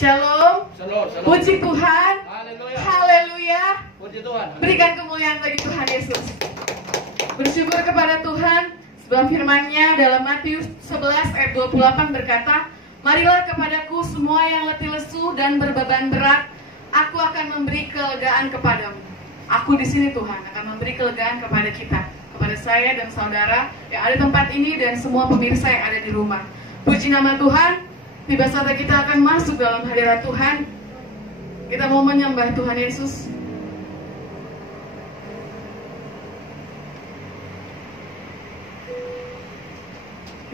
Shalom. Shalom, shalom. Puji Tuhan. Haleluya. Haleluya. Puji Tuhan. Berikan kemuliaan bagi Tuhan Yesus. Bersyukur kepada Tuhan sebab firman-Nya dalam Matius 11 ayat 28 berkata, "Marilah kepadaku semua yang letih lesu dan berbeban berat, aku akan memberi kelegaan kepadamu." Aku di sini Tuhan akan memberi kelegaan kepada kita, kepada saya dan saudara yang ada di tempat ini dan semua pemirsa yang ada di rumah. Puji nama Tuhan. Tiba saatnya kita akan masuk dalam hadirat Tuhan. Kita mau menyembah Tuhan Yesus.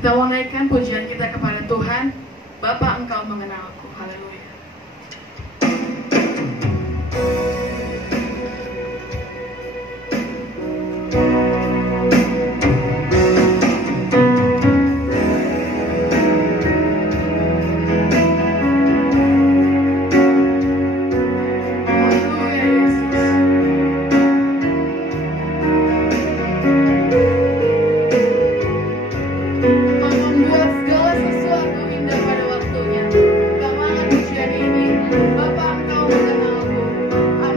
Kita mau naikkan pujian kita kepada Tuhan. Bapa, Engkau mengenalku. Haleluya. Bapa, Engkau mengenalku.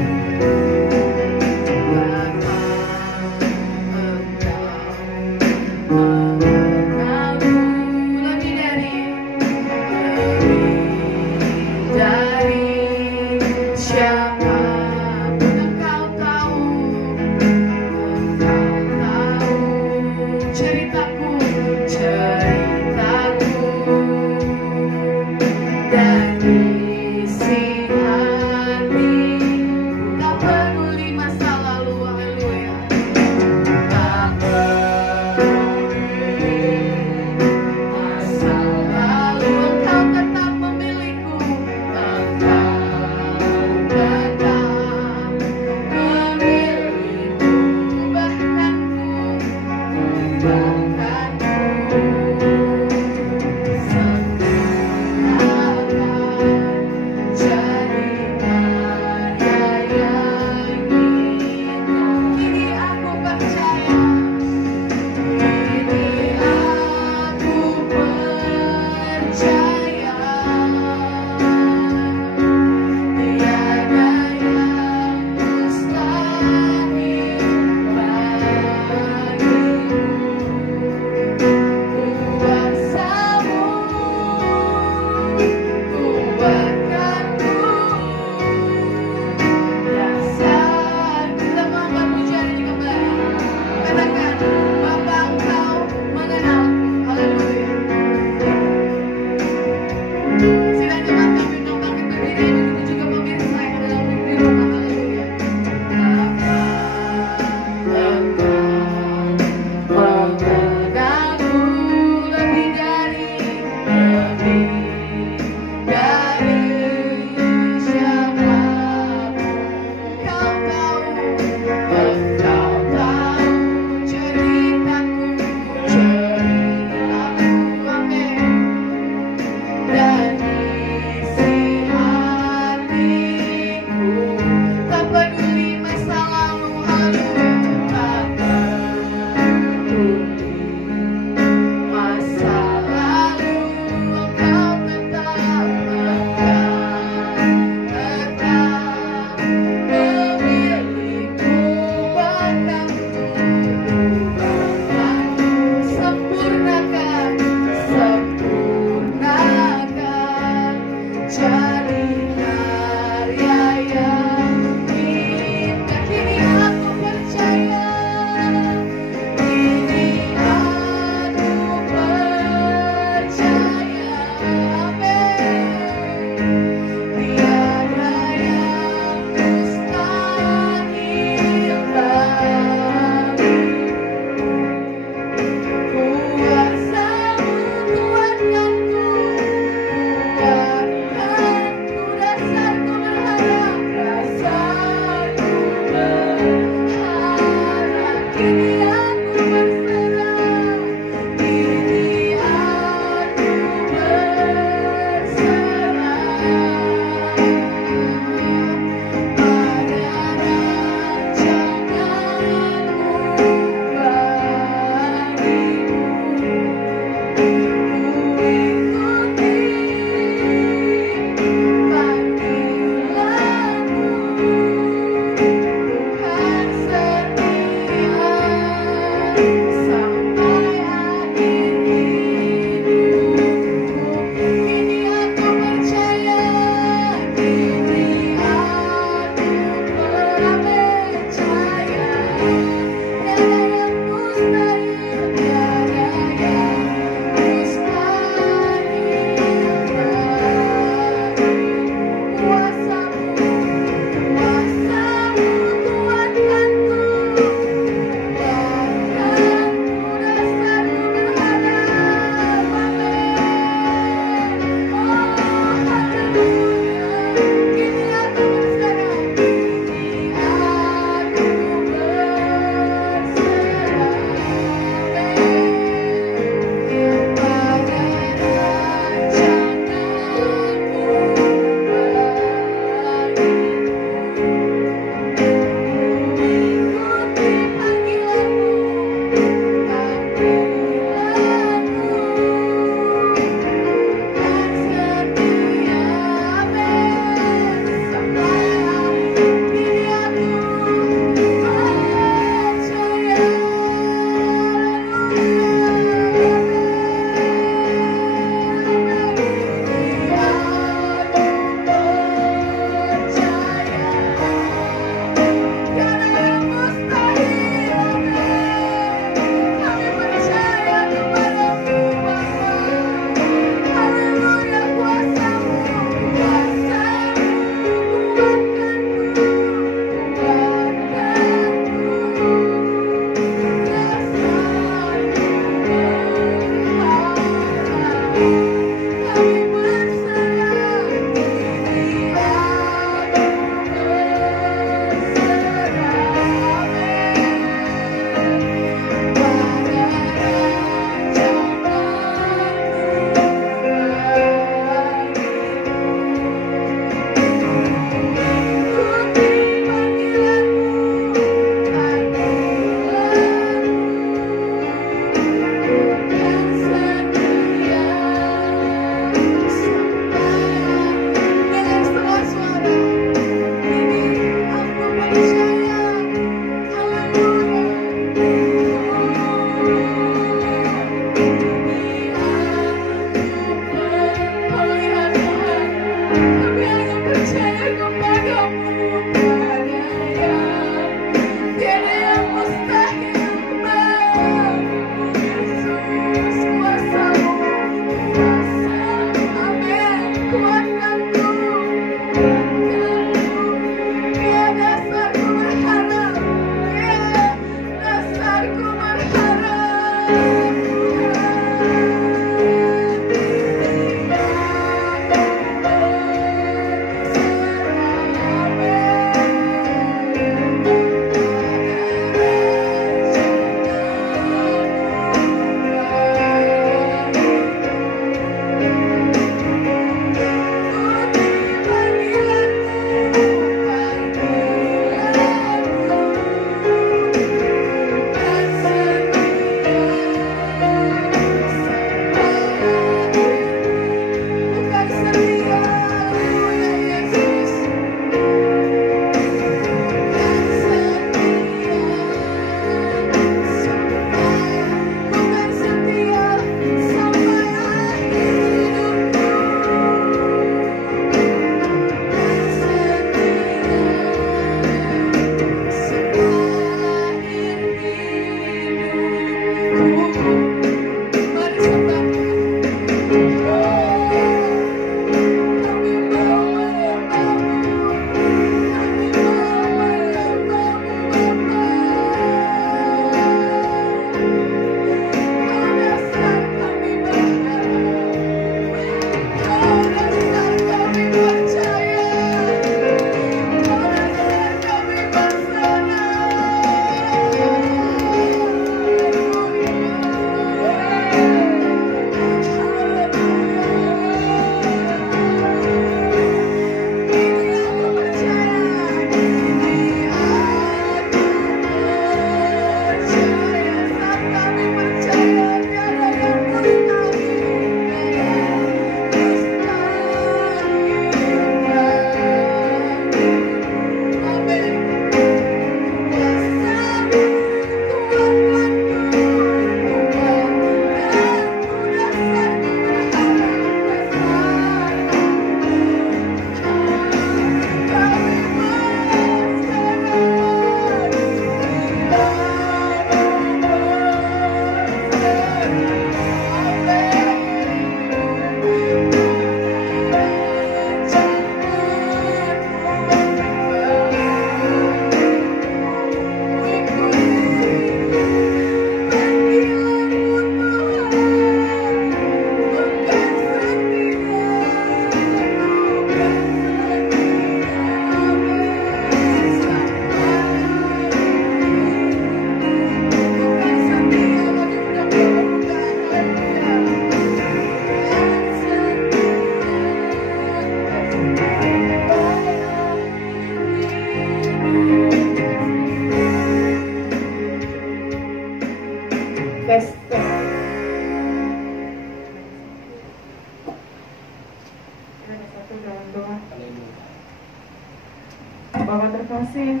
kasih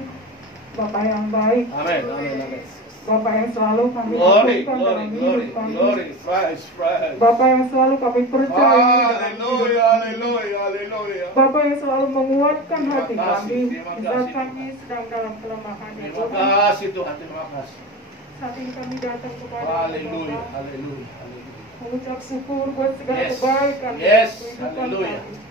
Bapak yang baik. Amin, amin, amin. Bapak yang selalu kami Glory, lakukan glory, dalam hidup glory, kami. glory. Praise, praise. Bapak yang selalu kami percaya dalam hidup. Haleluya, haleluya, haleluya. Bapak yang selalu menguatkan Terima hati kasih, kami terima di kasih, saat Tuhan. kami sedang dalam kelemahan ya Terima Tuhan. kasih Tuhan, terima kasih. Saat ini kami datang kepada Haleluya, Bapak, haleluya, haleluya. mengucap syukur buat segala Yes, kebaikan yes, dalam kehidupan haleluya. kami.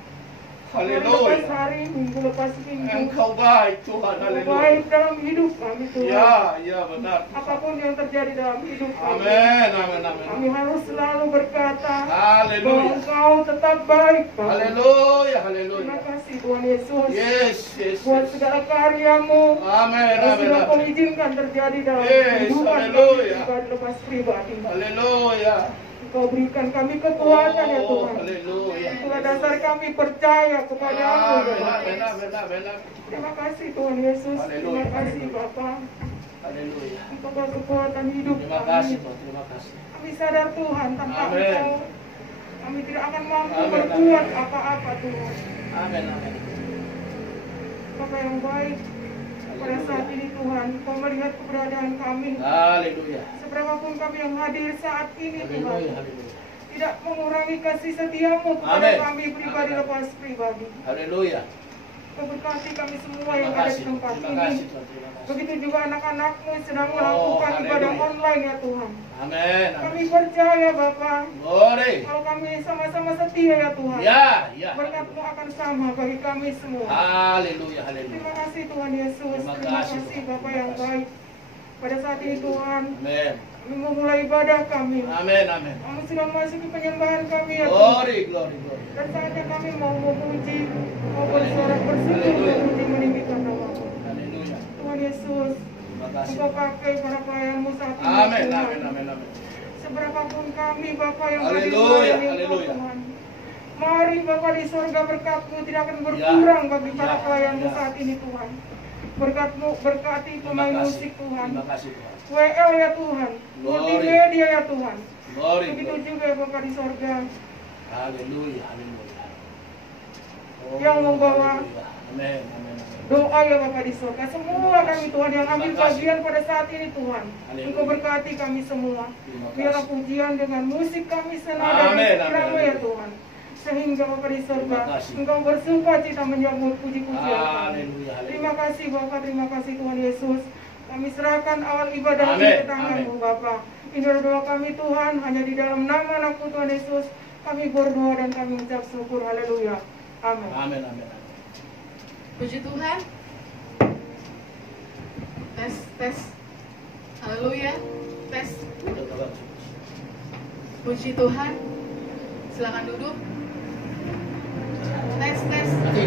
Hari lepas Haleluya. hari, minggu lepas minggu, Engkau baik Tuhan, Engkau haleluya. baik dalam hidup kami Tuhan. Ya, ya benar. Apapun yang terjadi dalam hidup kami, Amin, amin, amin. kami harus selalu berkata bahwa Haleluya. Engkau tetap baik Tuhan. Haleluya, Terima haleluya. kasih Tuhan Yesus Yes, yes, buat yes. segala karya-Mu Amin, yang amin, sudah Kau amin. izinkan terjadi dalam Yes, kehidupan kami haleluya. pribadi lepas pribadi. Haleluya. Engkau berikan kami kekuatan ya Oh, Tuhan. haleluya. Itulah dasar kami percaya kepadamu Amin, ya Tuhan. amin, amin, amin, amin. Terima kasih Tuhan Yesus. Haleluya. Terima kasih Bapa. Haleluya. Engkau berkekuatan hidup Terima kami. kasih Tuhan, terima kasih. Kami sadar Tuhan tanpa Amin. Engkau kami tidak akan mampu Amin, berbuat amin. apa-apa Tuhan. Amin, amin. Bapa yang baik, pada saat ini Tuhan, Kau melihat keberadaan kami. Haleluya. Seberapapun kami yang hadir saat ini Tuhan, Haleluya, haleluya. tidak mengurangi kasih setiamu kepada Amin. kami pribadi Amin. lepas pribadi. Haleluya. Kau berkati kami semua Terima yang ada di kasih, tempat terima ini. kasih Tuhan, terima kasih. Begitu juga anak-anakmu yang sedang Oh, melakukan ibadah haleluya. online ya Tuhan. Amin, Kami amin. percaya Bapa, Glory. kalau kami sama-sama setia ya Tuhan, Ya, ya. berkat-Mu akan sama bagi kami semua. Haleluya, haleluya. Terima kasih Tuhan Yesus. Terima Terima kasih, kasih Tuhan. Bapa Terima yang kasih. baik. Pada saat ini Tuhan, Amin. kami memulai ibadah kami. Amin, amin. Kami sudah masuk ke penyembahan kami ya Tuhan. Glory, glory, glory. Dan saatnya kami mau memuji, mau bersorak bersyukur, Haleluya. memuji meninggikan nama-Mu. Haleluya. Tuhan Yesus, Terima kasih. Engkau pakai para pelayan-Mu saat ini Amin, Tuhan. amin, amin, amin. Seberapapun kami Bapa yang hadir Haleluya, hari ini haleluya. Tuhan. Mari Bapa di surga berkat-Mu tidak akan berkurang bagi para ya, pelayan-Mu ya. saat ini Tuhan. Berkat-Mu berkati pemain Terima kasih. musik Tuhan. Terima kasih Tuhan. WL ya Tuhan, Glory. multimedia ya Tuhan. Glory, Begitu glory. juga Bapa di surga Haleluya, haleluya. Oh, yang membawa haleluya. Amin, amin, amin. doa ya Bapa di surga. Semua kami Tuhan yang ambil Terima kasih. bagian pada saat ini Tuhan. Haleluya. Engkau berkati kami semua. Terima Biarlah kasih. pujian dengan musik kami senada Amin, dan amin, irama amin. ya Tuhan. Sehingga Bapa di surga, Terima kasih. Engkau bersuka cita menyambut puji-pujian kami. Haleluya, haleluya. Terima kasih Bapa, terima kasih Tuhan Yesus. Kami serahkan awal ibadah Amin, ini ke tangan-Mu amin. Bapa. Ini adalah doa kami Tuhan, hanya di dalam nama anakmu Tuhan Yesus. Kami berdoa dan kami mengucap syukur. Haleluya. Amin. Amin, amin, amin. Puji Tuhan. Tes, tes. Haleluya. Tes. Udah, Tuhan. Puji Tuhan. Silakan duduk. Tes, tes. Mati.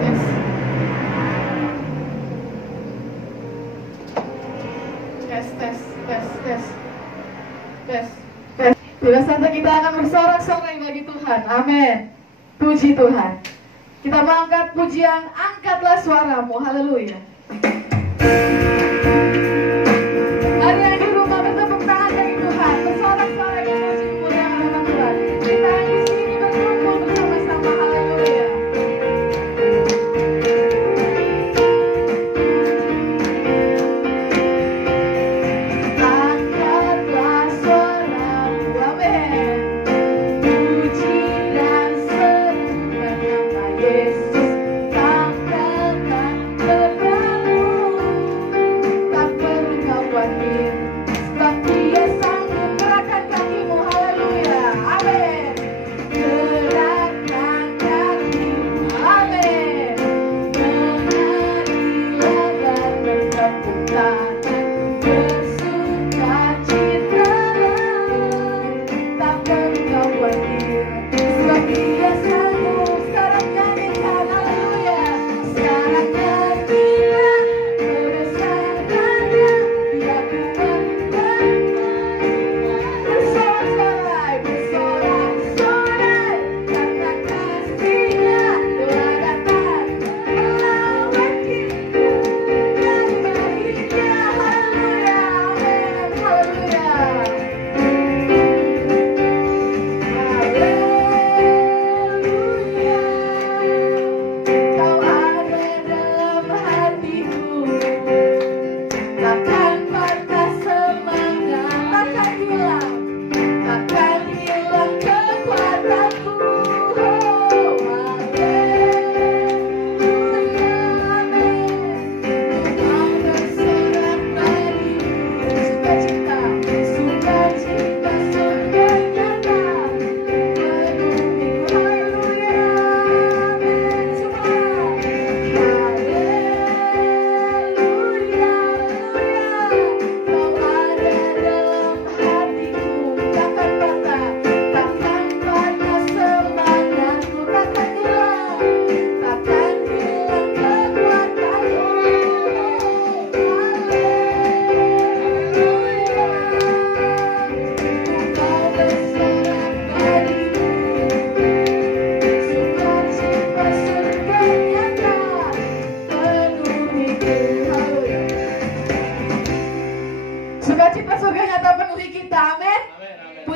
Tes. Tes, tes, tes, tes. Tes. Tes. Tidak sampai kita akan bersorak-sorai bagi Tuhan. Amin. Puji Tuhan. Kita mengangkat pujian, angkatlah suaramu. Haleluya. Mari yang di rumah bertepuk tangan bagi Tuhan. Bersorak-sorai memuji kemuliaan nama Tuhan. Kita yang di sini berkumpul bersama-sama. Haleluya. Angkatlah suaramu. Amin. Puji dan serukan nama Yesus. Tanggalkan beban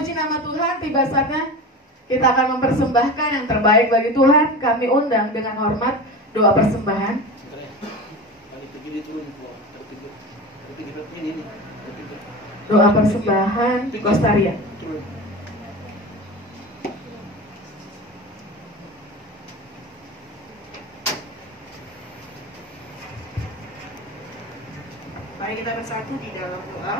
memuji nama Tuhan, tiba saatnya kita akan mempersembahkan yang terbaik bagi Tuhan. Kami undang dengan hormat doa persembahan. Doa persembahan Kostaria. Mari kita bersatu di dalam doa.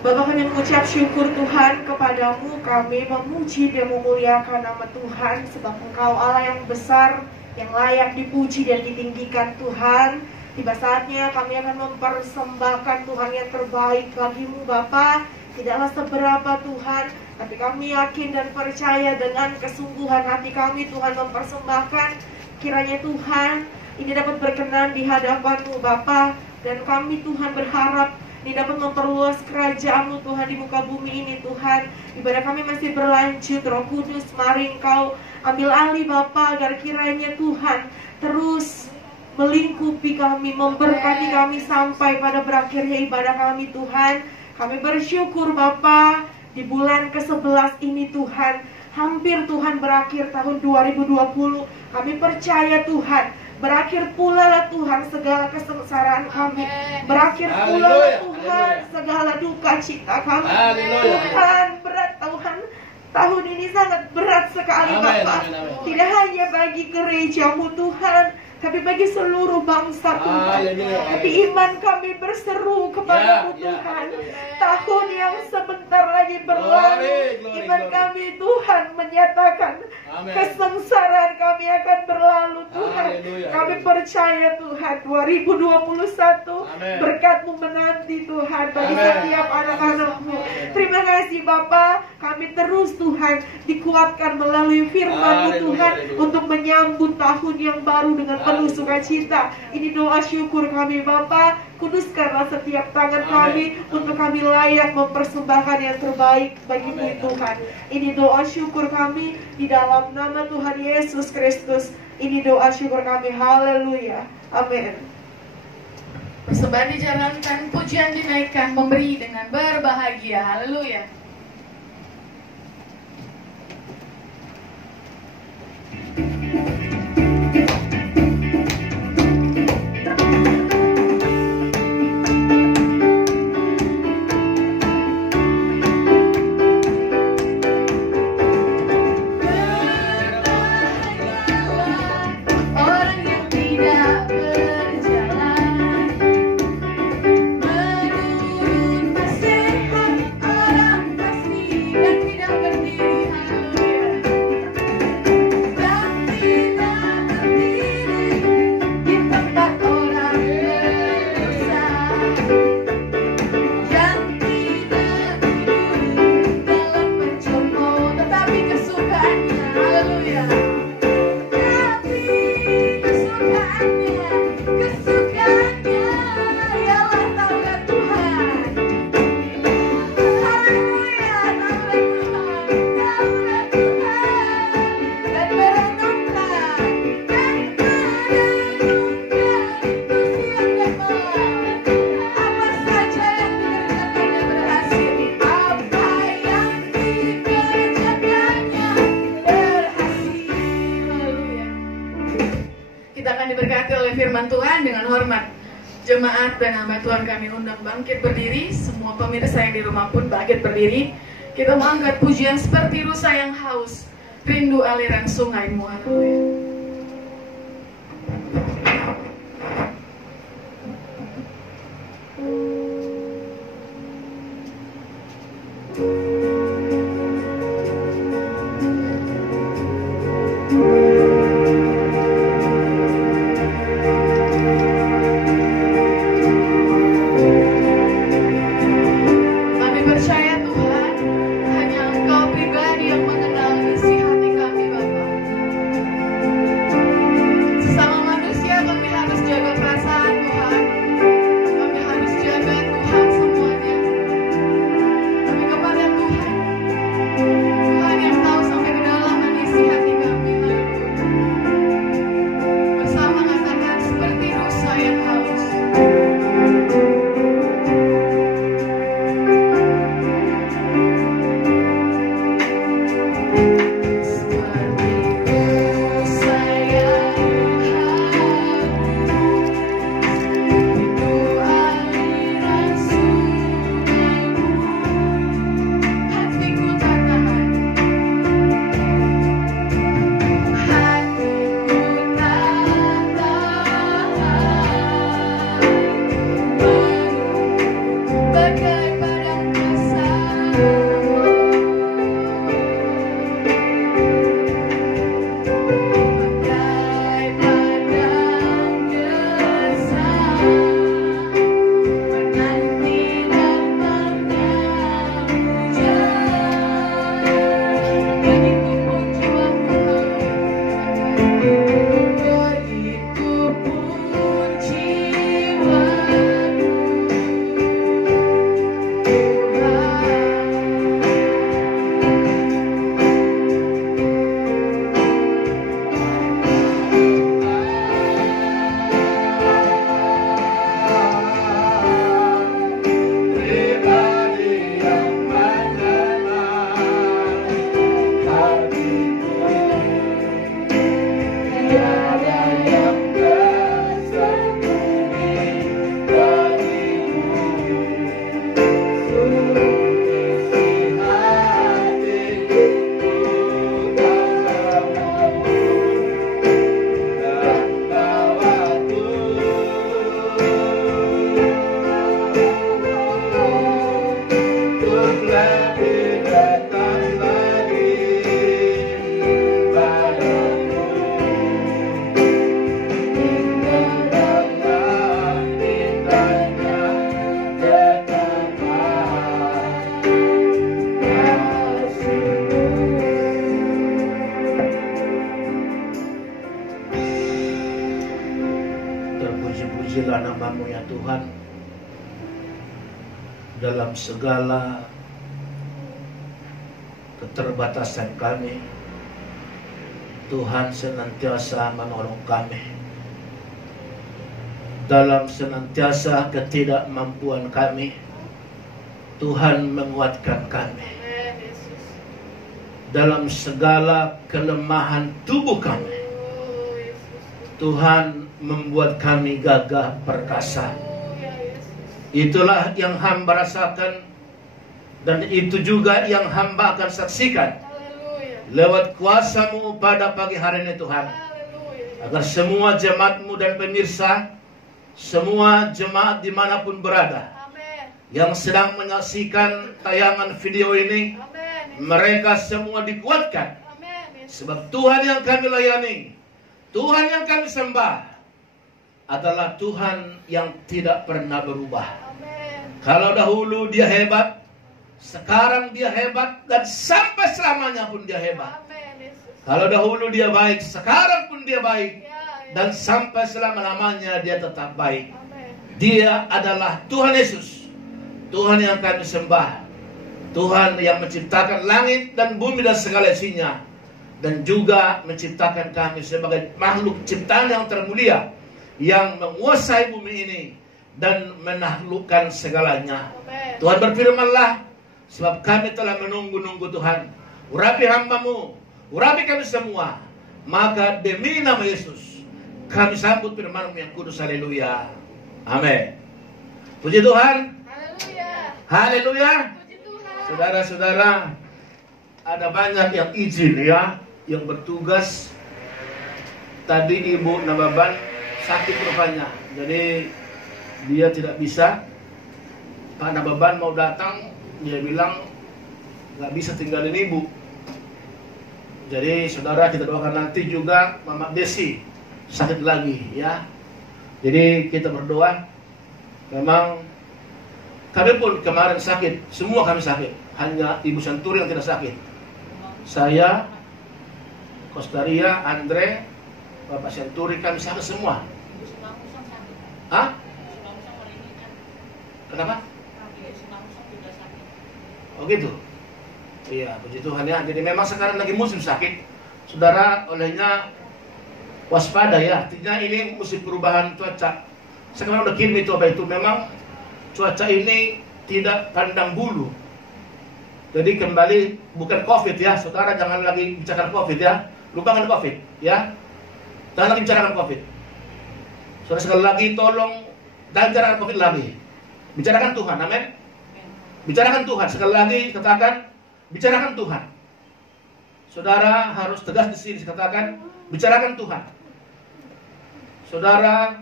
Bapa, kami mengucap syukur Tuhan kepadamu. Kami memuji dan memuliakan nama Tuhan, sebab Engkau Allah yang besar, yang layak dipuji dan ditinggikan Tuhan. Tiba saatnya kami akan mempersembahkan Tuhan yang terbaik bagimu Bapa. Tidaklah seberapa Tuhan, tapi kami yakin dan percaya dengan kesungguhan hati kami Tuhan mempersembahkan. Kiranya Tuhan ini dapat berkenan di hadapan-Mu Bapa. Dan kami Tuhan berharap ini dapat memperluas kerajaan-Mu Tuhan di muka bumi ini Tuhan. Ibadah kami masih berlanjut. Roh Kudus, mari Engkau ambil alih Bapa, agar kiranya Tuhan terus melingkupi kami, memberkati kami sampai pada berakhirnya ibadah kami Tuhan. Kami bersyukur Bapa, di bulan ke-11 ini Tuhan, hampir Tuhan berakhir tahun 2020. Kami percaya Tuhan, berakhir pula lah Tuhan segala kesengsaraan kami. Berakhir pula lah Tuhan segala duka cita kami. Tuhan, berat Tuhan. Tahun ini sangat berat sekali Bapak. Tidak hanya bagi gereja-Mu Tuhan, tapi bagi seluruh bangsa Tuhan. Tapi iman kami berseru kepada-Mu Tuhan. Tahun yang sebentar lagi berlalu, iman kami Tuhan menyatakan kesengsaraan kami akan berlalu Tuhan. Kami percaya Tuhan 2021 berkat-Mu menanti Tuhan bagi setiap anak-anak-Mu. Terima kasih Bapa, kami terus Tuhan dikuatkan melalui firman-Mu Tuhan untuk menyambut tahun yang baru dengan penuh sukacita. Ini doa syukur kami Bapa. Kuduskanlah setiap tangan kami untuk kami layak mempersembahkan yang terbaik bagi-Mu Tuhan. Ini doa syukur kami di dalam nama Tuhan Yesus Kristus. Ini doa syukur kami. Haleluya. Amin. Persembahan dijalankan, pujian dinaikkan, memberi dengan berbahagia. Haleluya. Firman Tuhan dengan hormat jemaat dan hamba Tuhan kami undang bangkit berdiri. Semua pemirsa yang di rumah pun bangkit berdiri. Kita mengangkat pujian seperti rusa yang haus, rindu aliran sungai-Mu. Haleluya. memuliakan nama-Mu ya Tuhan. Dalam segala keterbatasan kami, Tuhan senantiasa menolong kami. Dalam senantiasa ketidakmampuan kami, Tuhan menguatkan kami. Dalam segala kelemahan tubuh kami, Tuhan membuat kami gagah perkasa. Itulah yang hamba rasakan, dan itu juga yang hamba akan saksikan lewat kuasa-Mu pada pagi hari ini Tuhan. Agar semua jemaat-Mu dan pemirsa, semua jemaat dimanapun berada, yang sedang menyaksikan tayangan video ini, mereka semua dikuatkan. Sebab Tuhan yang kami layani, Tuhan yang kami sembah adalah Tuhan yang tidak pernah berubah. Kalau dahulu Dia hebat, sekarang Dia hebat, dan sampai selamanya pun Dia hebat. Kalau dahulu Dia baik, sekarang pun Dia baik, dan sampai selama-lamanya Dia tetap baik. Dia adalah Tuhan Yesus, Tuhan yang kami sembah, Tuhan yang menciptakan langit dan bumi dan segala isinya, dan juga menciptakan kami sebagai makhluk ciptaan yang termulia, yang menguasai bumi ini dan menaklukkan segalanya. Tuhan berfirman-Lah, sebab kami telah menunggu-nunggu Tuhan. Urapi hamba-Mu, urapi kami semua. Maka demi nama Yesus kami sambut firman-Mu yang kudus. Haleluya. Amin. Puji Tuhan. Haleluya. Haleluya. Puji Tuhan. Saudara-saudara, ada banyak yang izin ya, yang bertugas. Tadi Ibu Nababan sakit rupanya, jadi dia tidak bisa. Pak Nababan mau datang, dia bilang nggak bisa tinggalin Ibu. Jadi saudara, kita doakan nanti juga Mama Desi sakit lagi ya. Jadi kita berdoa. Memang kami pun kemarin sakit, semua kami sakit. Hanya Ibu Santuri yang tidak sakit. Saya, Kostaria, Andre, Bapak Santuri, kami sakit semua. Hah? Kenapa? Oh gitu? Iya, puji Tuhan ya. Jadi memang sekarang lagi musim sakit. Saudara, olehnya waspada ya. Artinya ini musim perubahan cuaca. Sekarang udah kini itu apa itu. Memang cuaca ini tidak pandang bulu. Jadi kembali bukan COVID ya. Saudara jangan lagi bicarakan COVID ya. Lupakan COVID ya. Jangan lagi bicarakan COVID. Saudara sekali lagi tolong jangan bicarakan COVID lagi. Bicarakan Tuhan, amin. Bicarakan Tuhan, sekali lagi katakan bicarakan Tuhan. Saudara harus tegas di sini, katakan bicarakan Tuhan. Saudara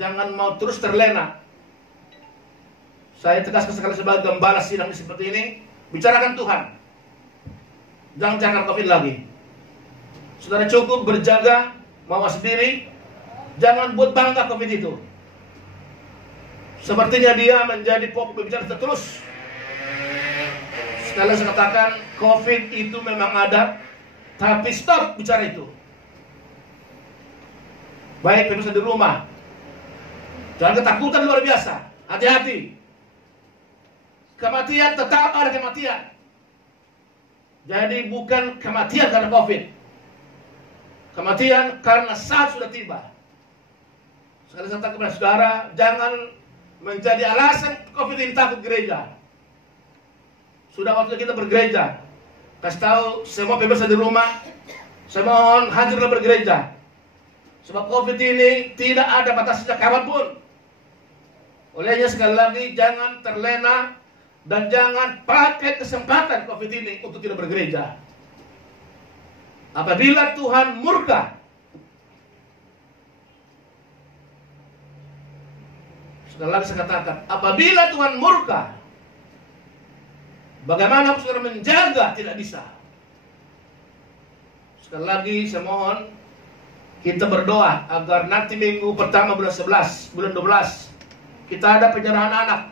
jangan mau terus terlena. Saya tegaskan sekali sebagai gembala sidang seperti ini, bicarakan Tuhan. Jangan bicarakan COVID lagi. Saudara cukup berjaga, mawas diri. Jangan buat bangga COVID itu. Sepertinya dia menjadi pokok pembicaraan terus. Sekali lagi saya katakan, COVID itu memang ada, tapi stop bicara itu. Baik pemirsa di rumah, jangan ketakutan luar biasa. Hati-hati. Kematian tetap ada kematian. Jadi bukan kematian karena COVID. Kematian karena saat sudah tiba. Sekali saya katakan kepada saudara, jangan menjadi alasan COVID ini takut gereja. Sudah waktu kita bergereja. Kasih tahu semua pemirsa di rumah, saya mohon hadirlah bergereja. Sebab COVID ini tidak ada batasnya kapanpun. Olehnya sekali lagi jangan terlena dan jangan pakai kesempatan COVID ini untuk tidak bergereja. Apabila Tuhan murka, sekali lagi saya katakan, apabila Tuhan murka, bagaimana saudara menjaga tidak bisa. Sekali lagi saya mohon kita berdoa agar nanti minggu pertama bulan 11, bulan 12 kita ada penyerahan anak.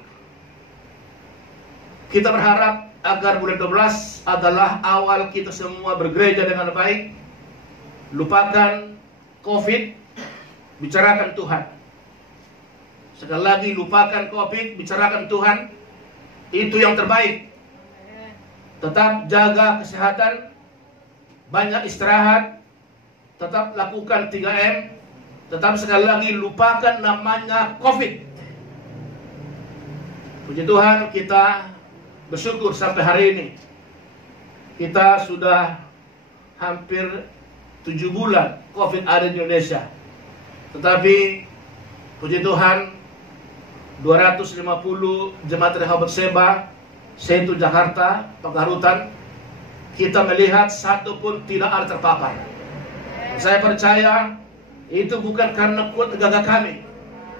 Kita berharap agar bulan 12 adalah awal kita semua bergereja dengan baik. Lupakan COVID, bicarakan Tuhan. Sekali lagi, lupakan COVID, bicarakan Tuhan. Itu yang terbaik. Tetap jaga kesehatan, banyak istirahat, tetap lakukan 3M, tetap sekali lagi lupakan namanya COVID. Puji Tuhan, kita bersyukur sampai hari ini kita sudah hampir 7 bulan COVID ada di Indonesia. Tetapi puji Tuhan, 250 jemaat Rehoboth Sheba, Sentul Jakarta, Pengharutan, kita melihat satu pun tidak ada terpapar. Saya percaya itu bukan karena kuat tenaga kami,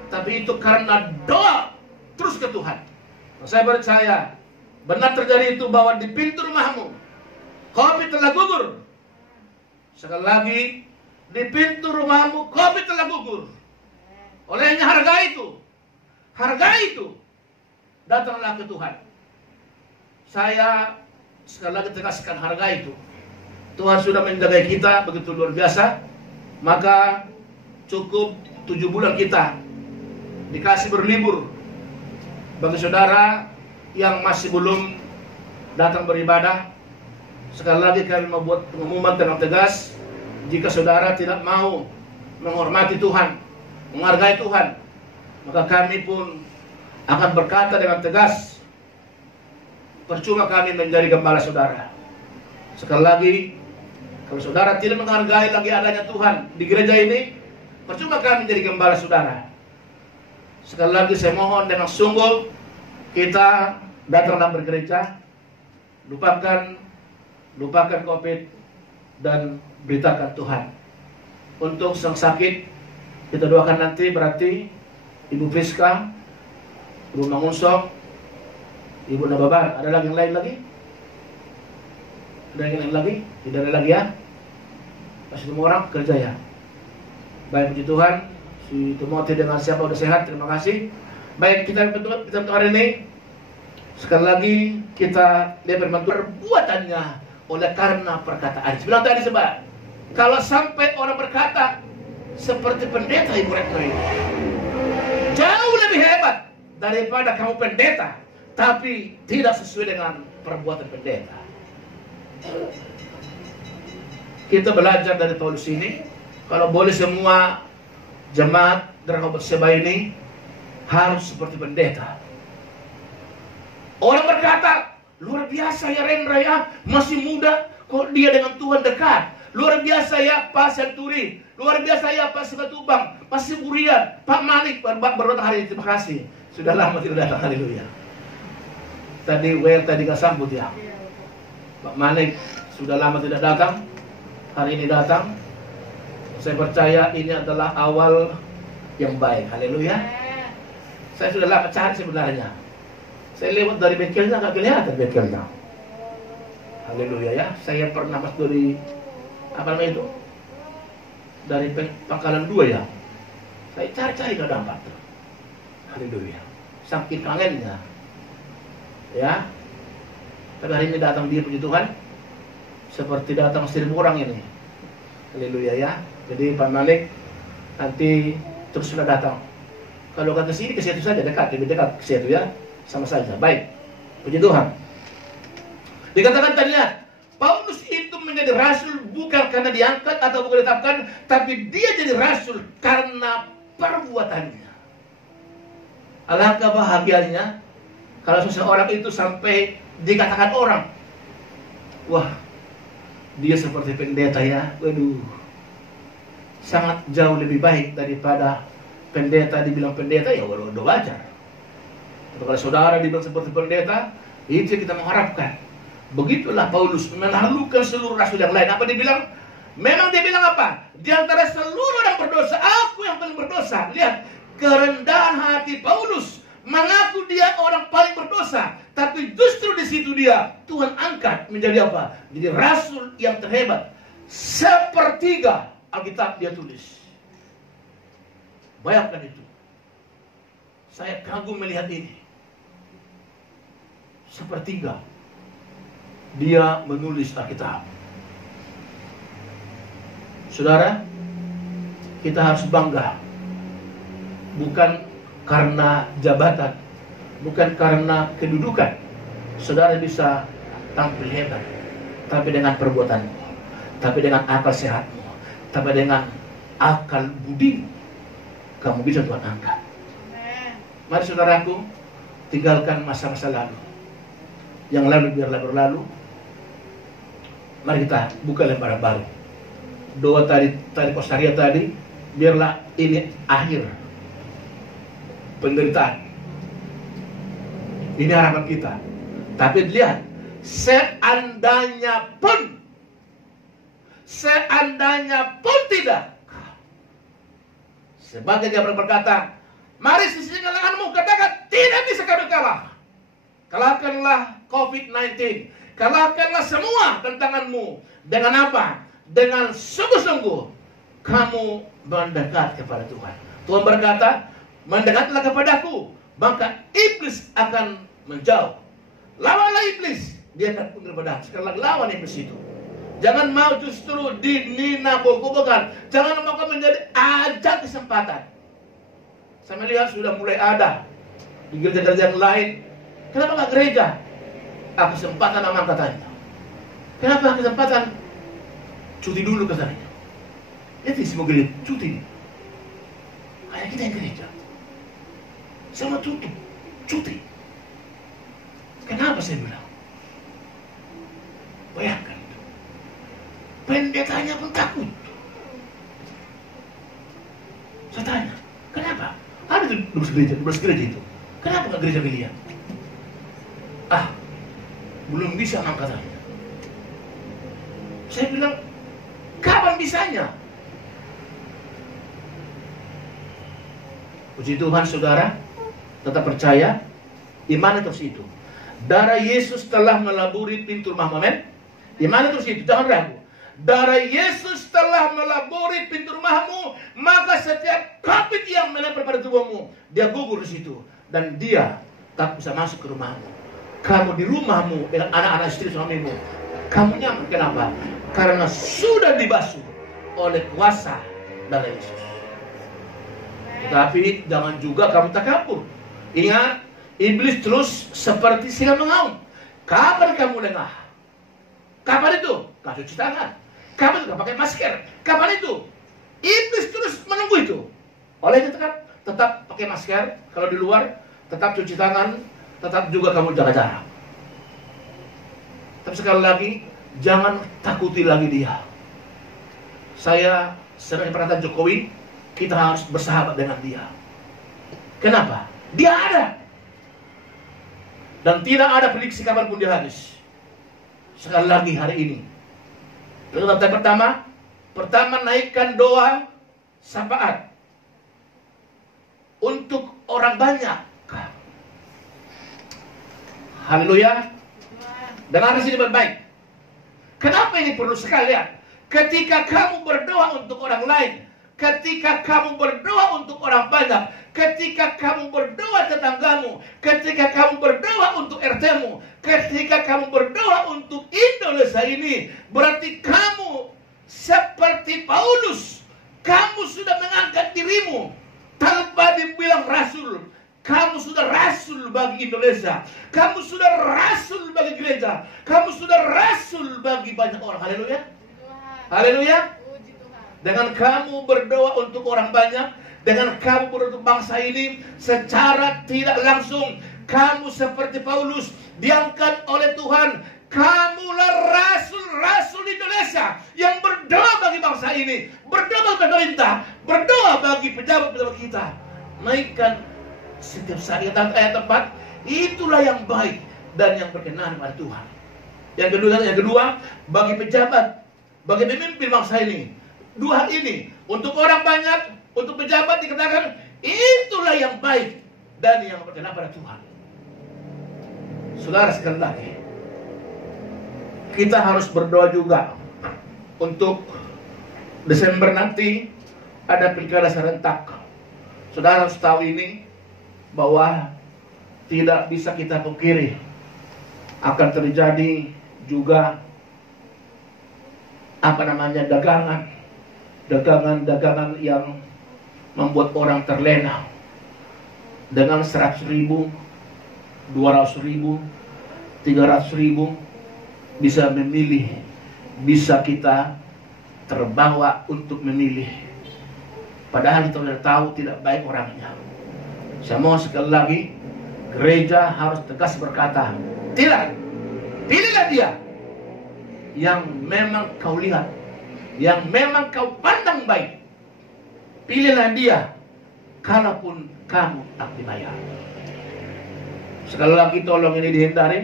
tapi itu karena doa terus ke Tuhan. Saya percaya benar terjadi itu, bahwa di pintu rumahmu COVID telah gugur. Sekali lagi, di pintu rumahmu COVID telah gugur. Olehnya hargai itu, datanglah ke Tuhan. Saya sekali lagi tegaskan, harga itu. Tuhan sudah menjaga kita begitu luar biasa. Maka cukup 7 bulan kita dikasih berlibur. Bagi saudara yang masih belum datang beribadah, sekali lagi kami membuat pengumuman dengan tegas. Jika saudara tidak mau menghormati Tuhan, menghargai Tuhan, maka kami pun akan berkata dengan tegas, percuma kami menjadi gembala saudara. Sekali lagi, kalau saudara tidak menghargai lagi adanya Tuhan di gereja ini, percuma kami menjadi gembala saudara. Sekali lagi saya mohon dengan sungguh, kita datanglah bergereja, lupakan COVID dan beritakan Tuhan. Untuk yang sakit, kita doakan nanti, berarti Ibu Priska, Ibu Mangunsong, Ibu Nababan. Ada lagi yang lain lagi? Ada yang lain lagi? Tidak ada lagi ya? Masih semua orang kerja ya? Baik, puji Tuhan. Si Timothy dengan siapa udah sehat, terima kasih. Baik, kita untuk hari ini. Sekali lagi kita lihat perbuatannya oleh karena perkataan. Bilang tadi sebab, kalau sampai orang berkata seperti pendeta Ibu Rektor ini, jauh lebih hebat daripada kamu pendeta, tapi tidak sesuai dengan perbuatan pendeta. Kita belajar dari Paulus ini, kalau boleh semua jemaat Rehoboth Sheba ini harus seperti pendeta. Orang berkata, luar biasa ya Rendra ya, masih muda kok dia dengan Tuhan dekat. Luar biasa ya Pak Senturi, luar biasa ya Pak Simatubang, Pak Siburian, Pak Malik berdoa hari ini. Terima kasih, sudah lama tidak datang, haleluya. Tadi tadi nggak sambut ya. Pak Malik sudah lama tidak datang, hari ini datang. Saya percaya ini adalah awal yang baik, haleluya. Saya sudah lama cari sebenarnya. Saya lewat dari bengkelnya nggak kelihatan bengkelnya. Haleluya ya. Saya pernah masuk dari apa namanya itu? Dari Pangkalan 2 ya. Saya cari-cari nggak dapat. Haleluya. Saking kangennya. Ya. Tapi hari ini datang dia, puji Tuhan. Seperti datang 1000 orang ini. Haleluya ya. Jadi Pak Malik nanti terus sudah datang. Kalau ke sini ke situ saja, dekat, lebih dekat ke situ ya. Sama saja. Baik. Puji Tuhan. Dikatakan tadi ya, Paulus itu menjadi rasul bukan karena diangkat atau bukan ditetapkan, tapi dia jadi rasul karena perbuatannya. Alangkah bahagianya kalau seseorang itu sampai dikatakan orang, wah, dia seperti pendeta ya. Waduh, sangat jauh lebih baik daripada pendeta dibilang pendeta, ya udah wajar. Kalau saudara dibilang seperti pendeta, itu yang kita mengharapkan. Begitulah Paulus menaklukkan seluruh rasul yang lain. Apa dia bilang? Memang dia bilang apa? Di antara seluruh orang berdosa, aku yang paling berdosa. Lihat, kerendahan hati Paulus, mengaku dia orang paling berdosa, tapi justru di situ dia Tuhan angkat menjadi apa? Jadi rasul yang terhebat. Sepertiga Alkitab dia tulis. Bayangkan itu. Saya kagum melihat ini. Sepertiga dia menulis Alkitab. Saudara, kita harus bangga. Bukan karena jabatan, bukan karena kedudukan. Saudara bisa tampil hebat, tapi dengan perbuatanmu, tapi dengan akal sehatmu, tapi dengan akal budimu, kamu bisa Tuhan angkat. Mari saudaraku, tinggalkan masa-masa lalu. Yang lalu biarlah berlalu. Mari kita buka lembaran baru. Doa tadi Kostaria tadi, biarlah ini akhir penderitaan. Ini harapan kita. Tapi lihat, seandainya pun tidak, sebagai dia berkata, mari sisihkan lenganmu, katakan tidak bisa kami kalah. Kalahkanlah COVID-19, kalahkanlah semua tantanganmu. Dengan apa? Dengan sungguh-sungguh kamu mendekat kepada Tuhan. Tuhan berkata, mendekatlah kepadaku, maka iblis akan menjauh. Lawanlah iblis, dia akan tunduk padamu. Sekali lagi lawan iblis itu. Jangan mau justru dininabobokan. Jangan mau menjadi ajang kesempatan. Saya melihat sudah mulai ada di gereja-gereja yang lain. Kenapa nggak gereja? Kesempatan aman katanya. Kenapa kesempatan? Cuti dulu katanya. Jadi semua gereja cuti. Kayak kita yang gereja. Sama tutup, cuti. Kenapa saya bilang? Bayangkan itu. Pendetanya pun takut. Saya tanya, kenapa? Ada 12 gereja itu. Kenapa nggak gereja pilihan? Belum bisa angkatannya. Saya bilang, kapan bisanya? Puji Tuhan saudara, tetap percaya, iman terus itu. Darah Yesus telah melaburi pintu rumahmu, amin. Iman terus itu, jangan ragu. Darah Yesus telah melaburi pintu rumahmu, maka setiap COVID yang menempel pada tubuhmu, dia gugur di situ. Dan dia tak bisa masuk ke rumahmu. Kamu di rumahmu dengan anak-anak istri suamimu, kamu nyaman. Kenapa? Karena sudah dibasuh oleh kuasa darah Yesus. Tetapi jangan juga kamu takabur. Ingat, iblis terus seperti singa mengaum. Kapan kamu lengah? Kapan itu? Kau cuci tangan. Kapan itu? Kau pakai masker. Kapan itu? Iblis terus menunggu itu. Oleh itu tetap pakai masker. Kalau di luar, tetap cuci tangan. Tetap juga kamu jaga jarak. Tapi sekali lagi, jangan takuti lagi dia. Saya sering perhatian Jokowi, kita harus bersahabat dengan dia. Kenapa? Dia ada. Dan tidak ada prediksi kapanpun dia habis. Sekali lagi hari ini. Pertama naikkan doa syafaat untuk orang banyak. Haleluya. Dengar di sini baik-baik. Kenapa ini perlu sekali ya? Ketika kamu berdoa untuk orang lain, ketika kamu berdoa untuk orang banyak, ketika kamu berdoa tetanggamu, ketika kamu berdoa untuk RT-mu, ketika kamu berdoa untuk Indonesia ini, berarti kamu seperti Paulus, kamu sudah mengangkat dirimu tanpa dibilang rasul. Kamu sudah rasul bagi Indonesia. Kamu sudah rasul bagi gereja. Kamu sudah rasul bagi banyak orang. Haleluya. Haleluya. Dengan kamu berdoa untuk orang banyak, dengan kamu berdoa untuk bangsa ini, secara tidak langsung, kamu seperti Paulus, diangkat oleh Tuhan. Kamulah rasul-rasul Indonesia yang berdoa bagi bangsa ini, berdoa bagi pemerintah, berdoa bagi pejabat-pejabat kita. Naikkan setiap saat kita tempat, itulah yang baik dan yang berkenan kepada Tuhan. Yang kedua, bagi pejabat, bagi pemimpin bangsa ini, dua hal ini, untuk orang banyak, untuk pejabat dikatakan, itulah yang baik dan yang berkenan pada Tuhan. Saudara, sekali lagi, kita harus berdoa juga untuk Desember nanti ada pilkada serentak. Saudara harus tahu ini, bahwa tidak bisa kita pungkiri akan terjadi juga dagangan yang membuat orang terlena. dengan 100.000, 200.000, 300.000 bisa memilih, bisa kita terbawa untuk memilih. Padahal kita sudah tahu tidak baik orangnya. Saya mau sekali lagi, gereja harus tegas berkata, tidak, pilihlah dia yang memang kau lihat, yang memang kau pandang baik. Pilihlah dia, kalaupun kamu tak dibayar. Sekali lagi tolong ini dihindari.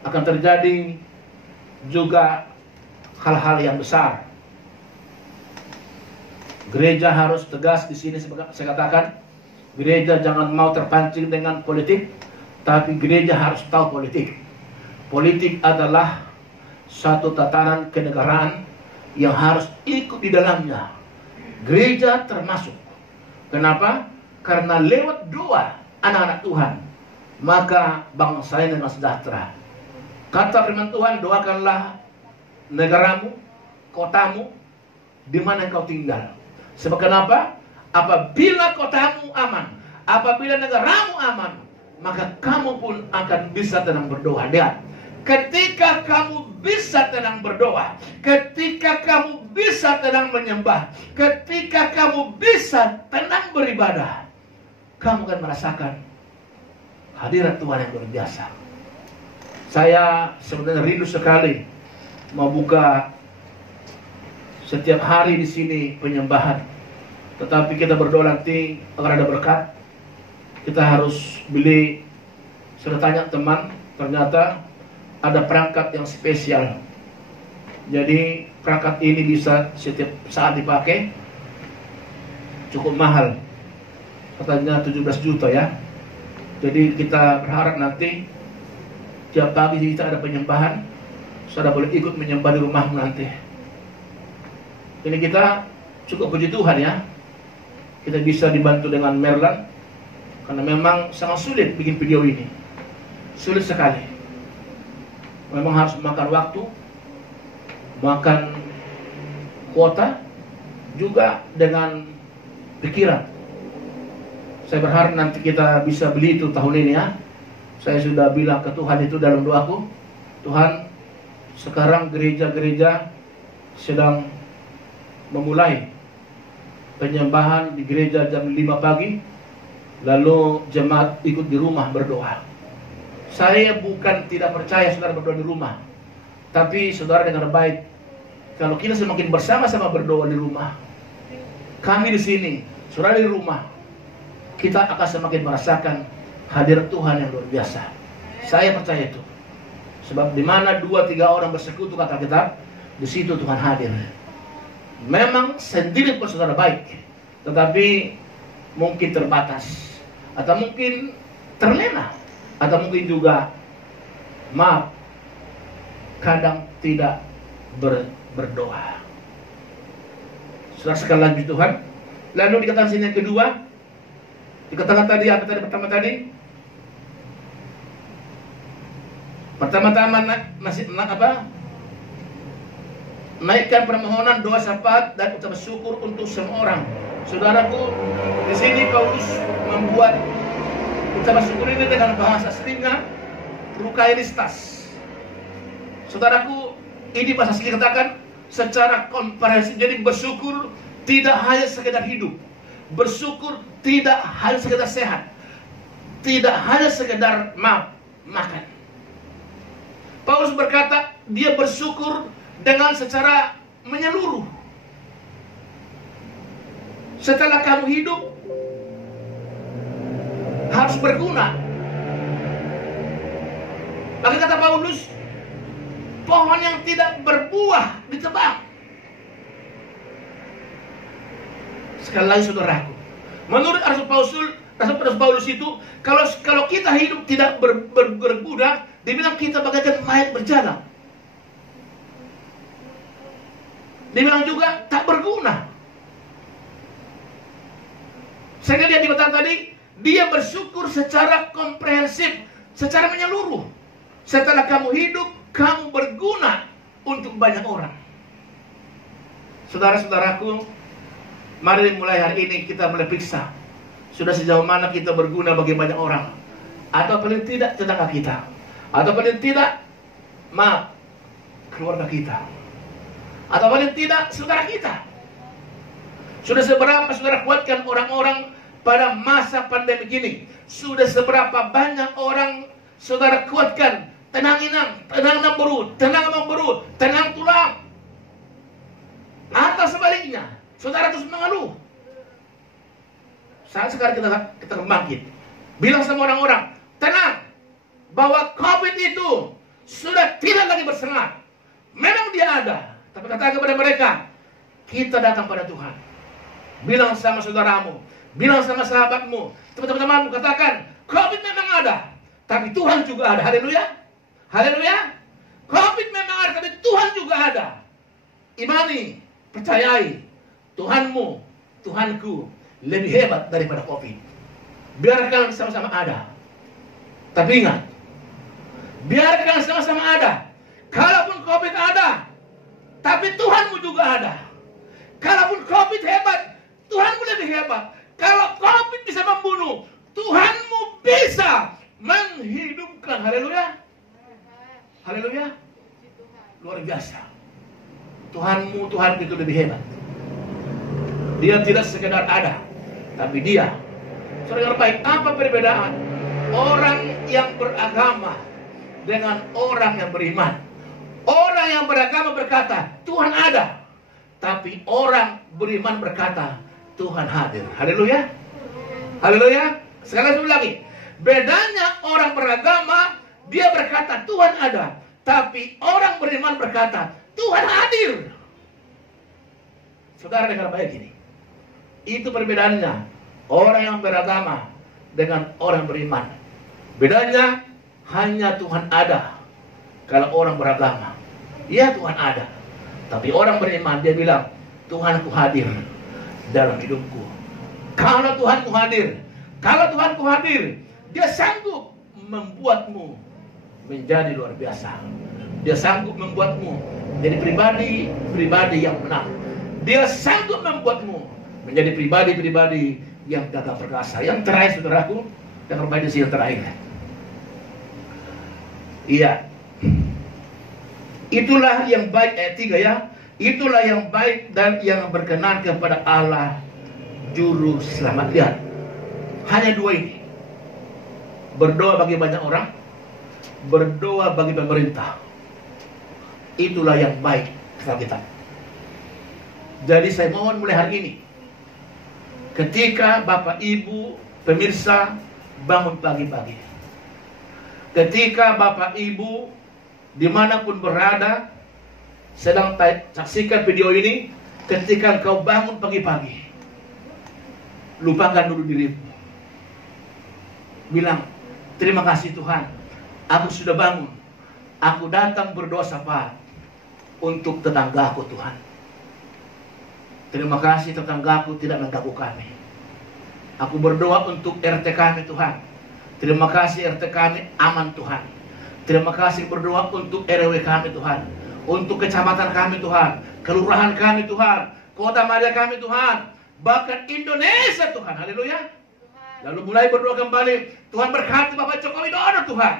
Akan terjadi juga hal-hal yang besar. Gereja harus tegas di sini. Saya katakan, gereja jangan mau terpancing dengan politik, tapi gereja harus tahu politik. Politik adalah satu tatanan kenegaraan yang harus ikut di dalamnya. Gereja termasuk. Kenapa? Karena lewat doa anak-anak Tuhan, maka bangsa ini dengan sejahtera. Kata firman Tuhan, doakanlah negaramu, kotamu, di mana engkau tinggal. Sebab kenapa? Apabila kotamu aman, apabila negaramu aman, maka kamu pun akan bisa tenang berdoa. Lihat, ketika kamu bisa tenang berdoa, ketika kamu bisa tenang menyembah, ketika kamu bisa tenang beribadah, kamu akan merasakan hadirat Tuhan yang luar biasa. Saya sebenarnya rindu sekali mau buka setiap hari di sini penyembahan. Tetapi kita berdoa nanti agar ada berkat. Kita harus beli. Sudah tanya teman, ternyata ada perangkat yang spesial. Jadi perangkat ini bisa setiap saat dipakai. Cukup mahal. Katanya 17 juta ya. Jadi kita berharap nanti tiap pagi kita ada penyembahan, saudara boleh ikut menyembah di rumahmu nanti. Ini kita cukup puji Tuhan ya. Kita bisa dibantu dengan Merlan, karena memang sangat sulit bikin video ini. Sulit sekali. Memang harus makan waktu, makan kuota, juga dengan pikiran. Saya berharap nanti kita bisa beli itu tahun ini ya. Saya sudah bilang ke Tuhan itu dalam doaku, Tuhan, sekarang gereja-gereja sedang memulai penyembahan di gereja jam 5 pagi, lalu jemaat ikut di rumah berdoa. Saya bukan tidak percaya saudara berdoa di rumah, tapi saudara dengar baik, kalau kita semakin bersama-sama berdoa di rumah, kami di sini, saudara di rumah, kita akan semakin merasakan hadirat Tuhan yang luar biasa. Saya percaya itu. Sebab di mana 2-3 orang bersekutu kata kita, di situ Tuhan hadir. Memang sendiri pun saudara baik, tetapi mungkin terbatas, atau mungkin terlena, atau mungkin juga maaf, kadang tidak berdoa. Saudara sekali lagi Tuhan. Lalu dikatakan sini yang kedua, dikatakan tadi apa tadi pertama tadi? Pertama-tama naikkan permohonan, doa, syafaat dan ucapan syukur untuk semua orang. Saudaraku, di sini Paulus membuat ucapan syukur ini dengan bahasa aslinya rukairistas. Saudaraku, ini bahasa asli katakan secara komprehensif. Jadi bersyukur tidak hanya sekedar hidup, bersyukur tidak hanya sekedar sehat, tidak hanya sekedar makan. Paulus berkata dia bersyukur dengan secara menyeluruh. Setelah kamu hidup harus berguna. Maka kata Paulus, pohon yang tidak berbuah ditebang. Sekali lagi saudaraku, menurut Rasul Paulus itu, kalau kita hidup tidak berguna, dibilang kita bagaikan mayat berjalan. Dibilang juga tak berguna. Sehingga dia dikatakan tadi, dia bersyukur secara komprehensif, secara menyeluruh. Setelah kamu hidup, kamu berguna untuk banyak orang. Saudara-saudaraku, mari mulai hari ini kita mulai periksa Sudah sejauh mana kita berguna bagi banyak orang? Atau paling tidak tetangga kita, atau paling tidak keluarga kita, atau paling tidak saudara kita. Sudah seberapa saudara kuatkan orang-orang pada masa pandemi ini? Sudah seberapa banyak orang saudara kuatkan? Tenang inang, tenang namberu, tenang memberu, tenang tulang. Atau sebaliknya, saudara terus mengeluh. Saat sekarang kita bangkit, bilang sama orang-orang, tenang, bahwa COVID itu sudah tidak lagi berselang. Memang dia ada, tapi katakan kepada mereka, kita datang pada Tuhan. Bilang sama saudaramu, bilang sama sahabatmu, teman-temanmu, katakan, COVID memang ada, tapi Tuhan juga ada. Haleluya, haleluya. COVID memang ada, tapi Tuhan juga ada. Imani, percayai, Tuhanmu, Tuhanku lebih hebat daripada COVID. Biarkan sama-sama ada. Tapi ingat, biarkan sama-sama ada. Kalaupun COVID ada, tapi Tuhanmu juga ada. Kalaupun COVID hebat, Tuhanmu lebih hebat. Kalau COVID bisa membunuh, Tuhanmu bisa menghidupkan. Haleluya, haleluya. Luar biasa. Tuhanmu, Tuhan itu lebih hebat. Dia tidak sekedar ada, tapi dia. Saudara baik, apa perbedaan orang yang beragama dengan orang yang beriman? Orang yang beragama berkata, Tuhan ada. Tapi orang beriman berkata, Tuhan hadir. Haleluya, haleluya. Sekali lagi, bedanya orang beragama, dia berkata Tuhan ada. Tapi orang beriman berkata, Tuhan hadir. Saudara dengar baik ini. Itu perbedaannya orang yang beragama dengan orang beriman. Bedanya hanya Tuhan ada. Kalau orang beragama, ya Tuhan ada. Tapi orang beriman dia bilang, Tuhanku hadir dalam hidupku. Kalau Tuhanku hadir, kalau Tuhanku hadir, dia sanggup membuatmu menjadi luar biasa. Dia sanggup membuatmu menjadi pribadi yang menang. Dia sanggup membuatmu menjadi pribadi yang gagah perkasa. Yang terakhir saudaraku, yang terbaik di yang terakhir. Iya. Itulah yang baik, ayat 3 ya. Itulah yang baik dan yang berkenan kepada Allah Juru Selamat. Lihat, hanya dua ini. Berdoa bagi banyak orang, berdoa bagi pemerintah. Itulah yang baik kepada kita. Jadi saya mohon mulai hari ini, ketika Bapak Ibu pemirsa bangun pagi-pagi, ketika Bapak Ibu dimanapun berada sedang saksikan video ini, ketika engkau bangun pagi-pagi, lupakan dulu dirimu. Bilang, terima kasih Tuhan, aku sudah bangun. Aku datang berdoa sapa untuk tetanggaku Tuhan. Terima kasih tetanggaku tidak mengganggu kami. Aku berdoa untuk RT kami Tuhan. Terima kasih RT kami aman Tuhan. Terima kasih berdoa untuk RW kami Tuhan. Untuk kecamatan kami Tuhan. Kelurahan kami Tuhan. Kota Madia kami Tuhan. Bahkan Indonesia Tuhan. Haleluya. Lalu mulai berdoa kembali. Tuhan berkati Bapak Jokowi Widodo Tuhan.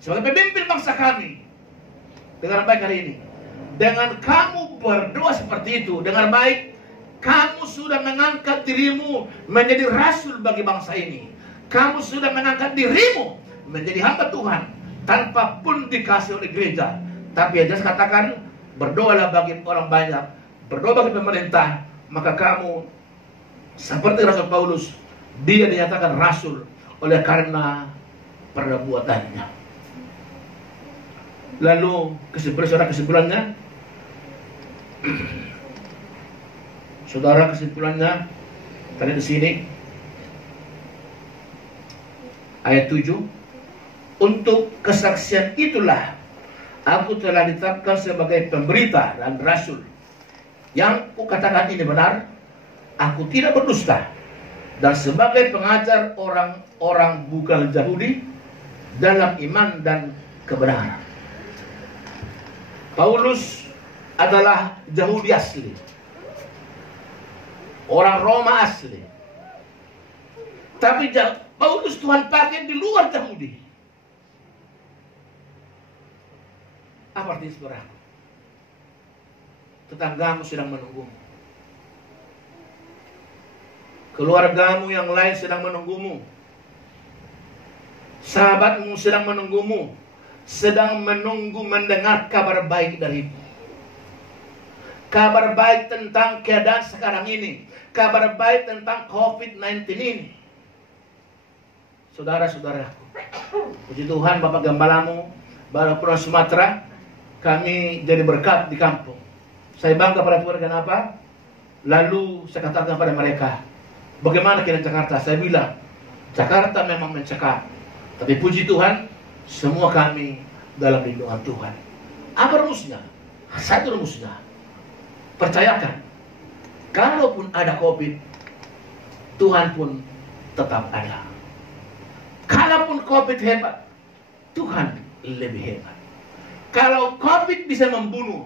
Sebagai pemimpin bangsa kami. Dengar baik hari ini. Dengan kamu berdoa seperti itu. Dengar baik. Kamu sudah mengangkat dirimu menjadi rasul bagi bangsa ini. Kamu sudah mengangkat dirimu menjadi hamba Tuhan tanpa pun dikasih oleh gereja. Tapi yang jelas katakan, berdoalah bagi orang banyak, berdoa bagi pemerintah, maka kamu seperti Rasul Paulus, dia dinyatakan rasul oleh karena perbuatannya. Lalu kesimpulannya, saudara, kesimpulannya tadi di sini ayat 7, untuk kesaksian itulah aku telah ditetapkan sebagai pemberita dan rasul. Yang kukatakan ini benar, aku tidak berdusta, dan sebagai pengajar orang-orang bukan Yahudi dalam iman dan kebenaran. Paulus adalah Yahudi asli, orang Roma asli. Tapi Paulus Tuhan pakai di luar Yahudi. Apa artinya saudaraku? Tetanggamu sedang menunggumu. Keluargamu yang lain sedang menunggumu. Sahabatmu sedang menunggumu. Sedang menunggu mendengar kabar baik darimu. Kabar baik tentang keadaan sekarang ini. Kabar baik tentang COVID-19 ini. Saudara-saudaraku, puji Tuhan, Bapak Gembalamu, Bapak Pulau Sumatera, kami jadi berkat di kampung. Saya bangga pada Tuhan, kenapa? Lalu saya katakan pada mereka, bagaimana keadaan Jakarta? Saya bilang, Jakarta memang mencekam. Tapi puji Tuhan, semua kami dalam lindungan Tuhan. Apa rumusnya? Satu rumusnya. Percayakan, kalaupun ada COVID, Tuhan pun tetap ada. Kalaupun COVID hebat, Tuhan lebih hebat. Kalau COVID bisa membunuh,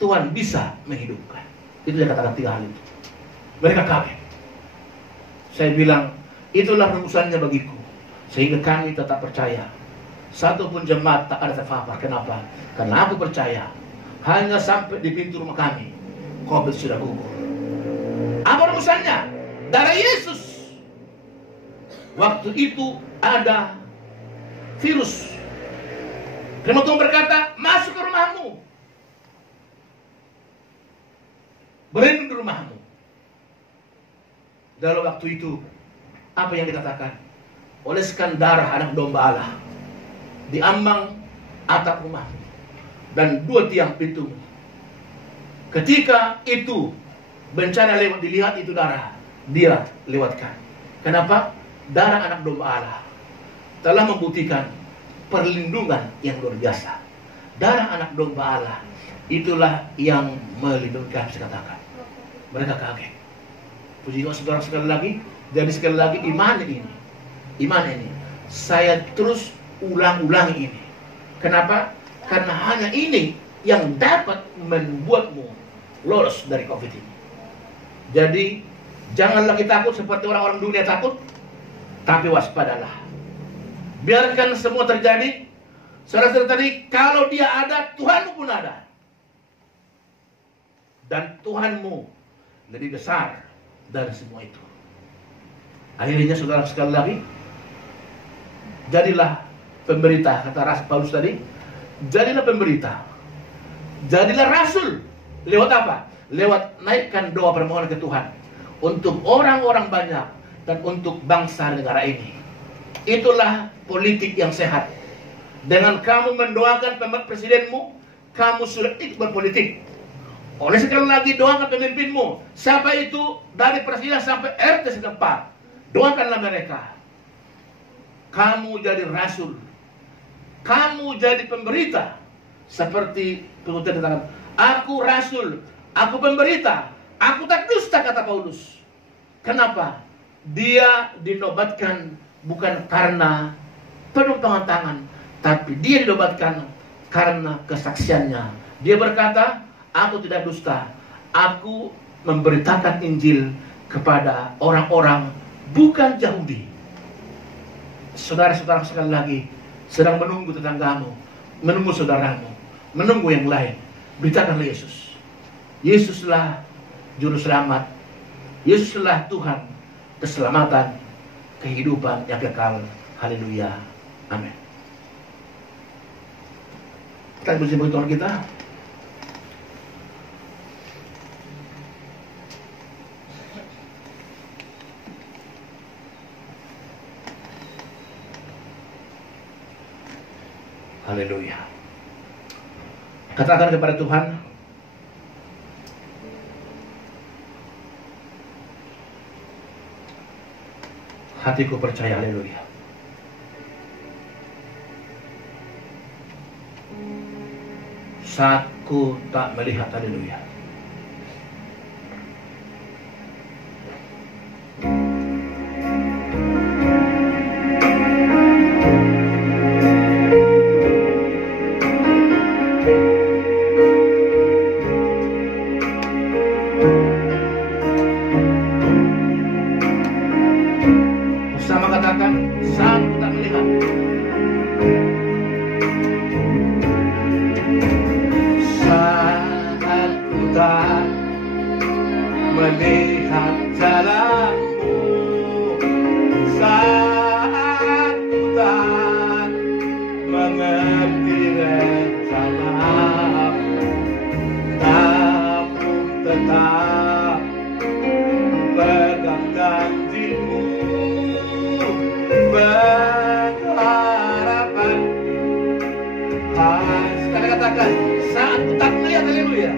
Tuhan bisa menghidupkan. Itu yang katakan 3 hal itu. Mereka kaget. Saya bilang, itulah rumusannya bagiku. Sehingga kami tetap percaya. Satu pun jemaat tak ada terpapar. Kenapa? Karena aku percaya, hanya sampai di pintu rumah kami, COVID sudah gugur. Apa rumusannya? Darah Yesus. Waktu itu ada virus. Firman Tuhan berkata, masuk ke rumahmu. Berlindung di rumahmu. Dalam waktu itu, apa yang dikatakan? Oleskan darah anak domba Allah di ambang atap rumahmu dan 2 tiang pintumu. Ketika itu bencana lewat, dilihat itu darah, dia lewatkan. Kenapa? Darah anak domba Allah telah membuktikan perlindungan yang luar biasa. Darah anak domba Allah itulah yang melindungi kami, saya katakan. Mereka kaget. Puji Tuhan, saudara, sekali lagi. Jadi sekali lagi, iman ini saya terus ulang-ulangi ini. Kenapa? Karena hanya ini yang dapat membuatmu lolos dari COVID ini. Jadi jangan lagi takut seperti orang-orang dunia takut, tapi waspadalah. Biarkan semua terjadi. Saudara-saudara, tadi kalau dia ada, Tuhanmu pun ada. Dan Tuhanmu lebih besar dari semua itu. Akhirnya saudara, sekali lagi, jadilah pemberita, kata Rasul Paulus tadi. Jadilah pemberita, jadilah rasul. Lewat apa? Lewat naikkan doa permohonan ke Tuhan untuk orang-orang banyak dan untuk bangsa negara ini. Itulah politik yang sehat. Dengan kamu mendoakan presidenmu, kamu sudah ikut berpolitik. Oleh sekali lagi, doakan pemimpinmu. Siapa itu? Dari presiden sampai RT setempat. Doakanlah mereka. Kamu jadi rasul. Kamu jadi pemberita. Seperti pengutip katakan, aku rasul, aku pemberita, aku tak dusta, kata Paulus. Kenapa? Dia dinobatkan bukan karena penumpangan tangan, tapi dia dinobatkan karena kesaksiannya. Dia berkata, aku tidak dusta, aku memberitakan Injil kepada orang-orang bukan Yahudi. Saudara-saudara, sekali lagi, sedang menunggu tetanggamu, menunggu saudaramu, menunggu yang lain. Beritakanlah Yesus. Yesuslah juru selamat. Yesuslah Tuhan keselamatan, kehidupan yang kekal. Haleluya. Amin. Kita bersyukur Tuhan kita. Haleluya. Katakan kepada Tuhan, hatiku percaya. Haleluya. Saatku tak melihat. Haleluya. Saat ku tak melihat, haleluya.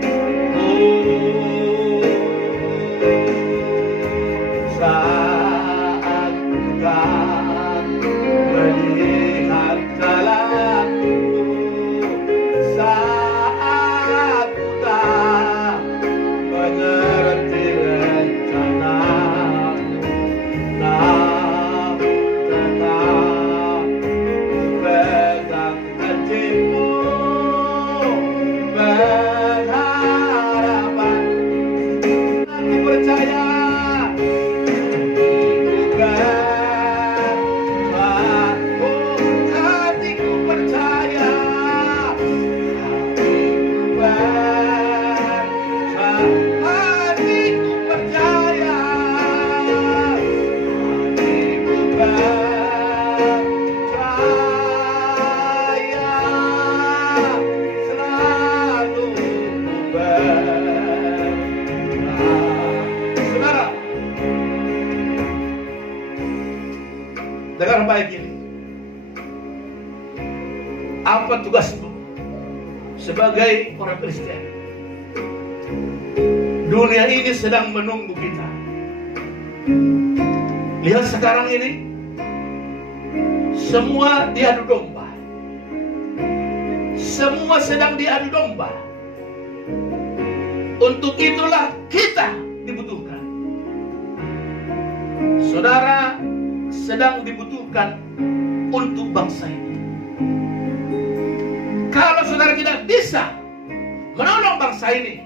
Saat ku tak melihat jalanku, saat ku tak mengerti rencanamu, namun tetap pegang janjimu, berharapan. Aku percaya, hatiku percaya, hatiku percaya, hatiku percaya, selalu percaya. Saudara, dengar baik ini. Apa tugasmu sebagai orang Kristen? Dunia ini sedang menunggu kita. Lihat sekarang ini, semua diadu domba. Semua sedang diadu domba. Untuk itulah kita dibutuhkan. Saudara sedang dibutuhkan untuk bangsa ini. Kalau saudara tidak bisa menolong bangsa ini,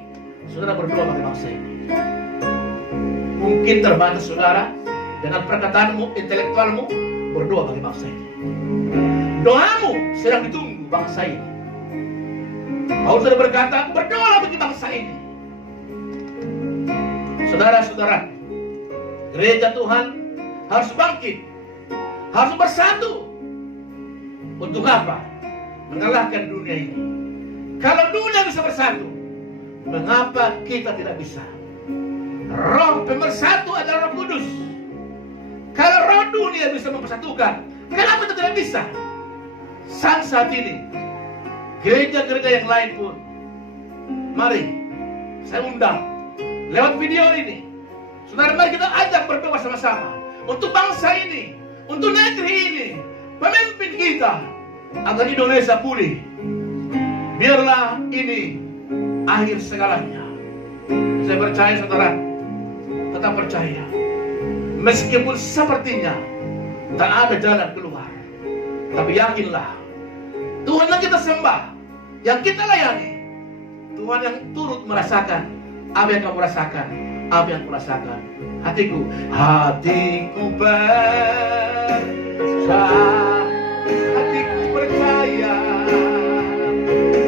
saudara berdoa bagi bangsa ini. Mungkin terbatas saudara dengan perkataanmu, intelektualmu, berdoa bagi bangsa ini. Doamu sedang ditunggu bangsa ini. Paulus sudah berkata, berdoa bagi bangsa ini. Saudara-saudara, gereja Tuhan harus bangkit, harus bersatu. Untuk apa? Mengalahkan dunia ini. Kalau dunia bisa bersatu, mengapa kita tidak bisa? Roh pemersatu adalah Roh Kudus. Kalau roh dunia bisa mempersatukan, kenapa kita tidak bisa? Saat ini, gereja-gereja yang lain pun, mari saya undang lewat video ini. Saudara, mari kita ajak berdoa sama-sama untuk bangsa ini, untuk negeri ini, pemimpin kita, agar Indonesia pulih. Biarlah ini akhir segalanya. Saya percaya saudara, tetap percaya. Meskipun sepertinya tak ada jalan keluar, tapi yakinlah, Tuhan yang kita sembah, yang kita layani, Tuhan yang turut merasakan apa yang kamu rasakan, apa yang aku rasakan. Hatiku percaya, hatiku percaya,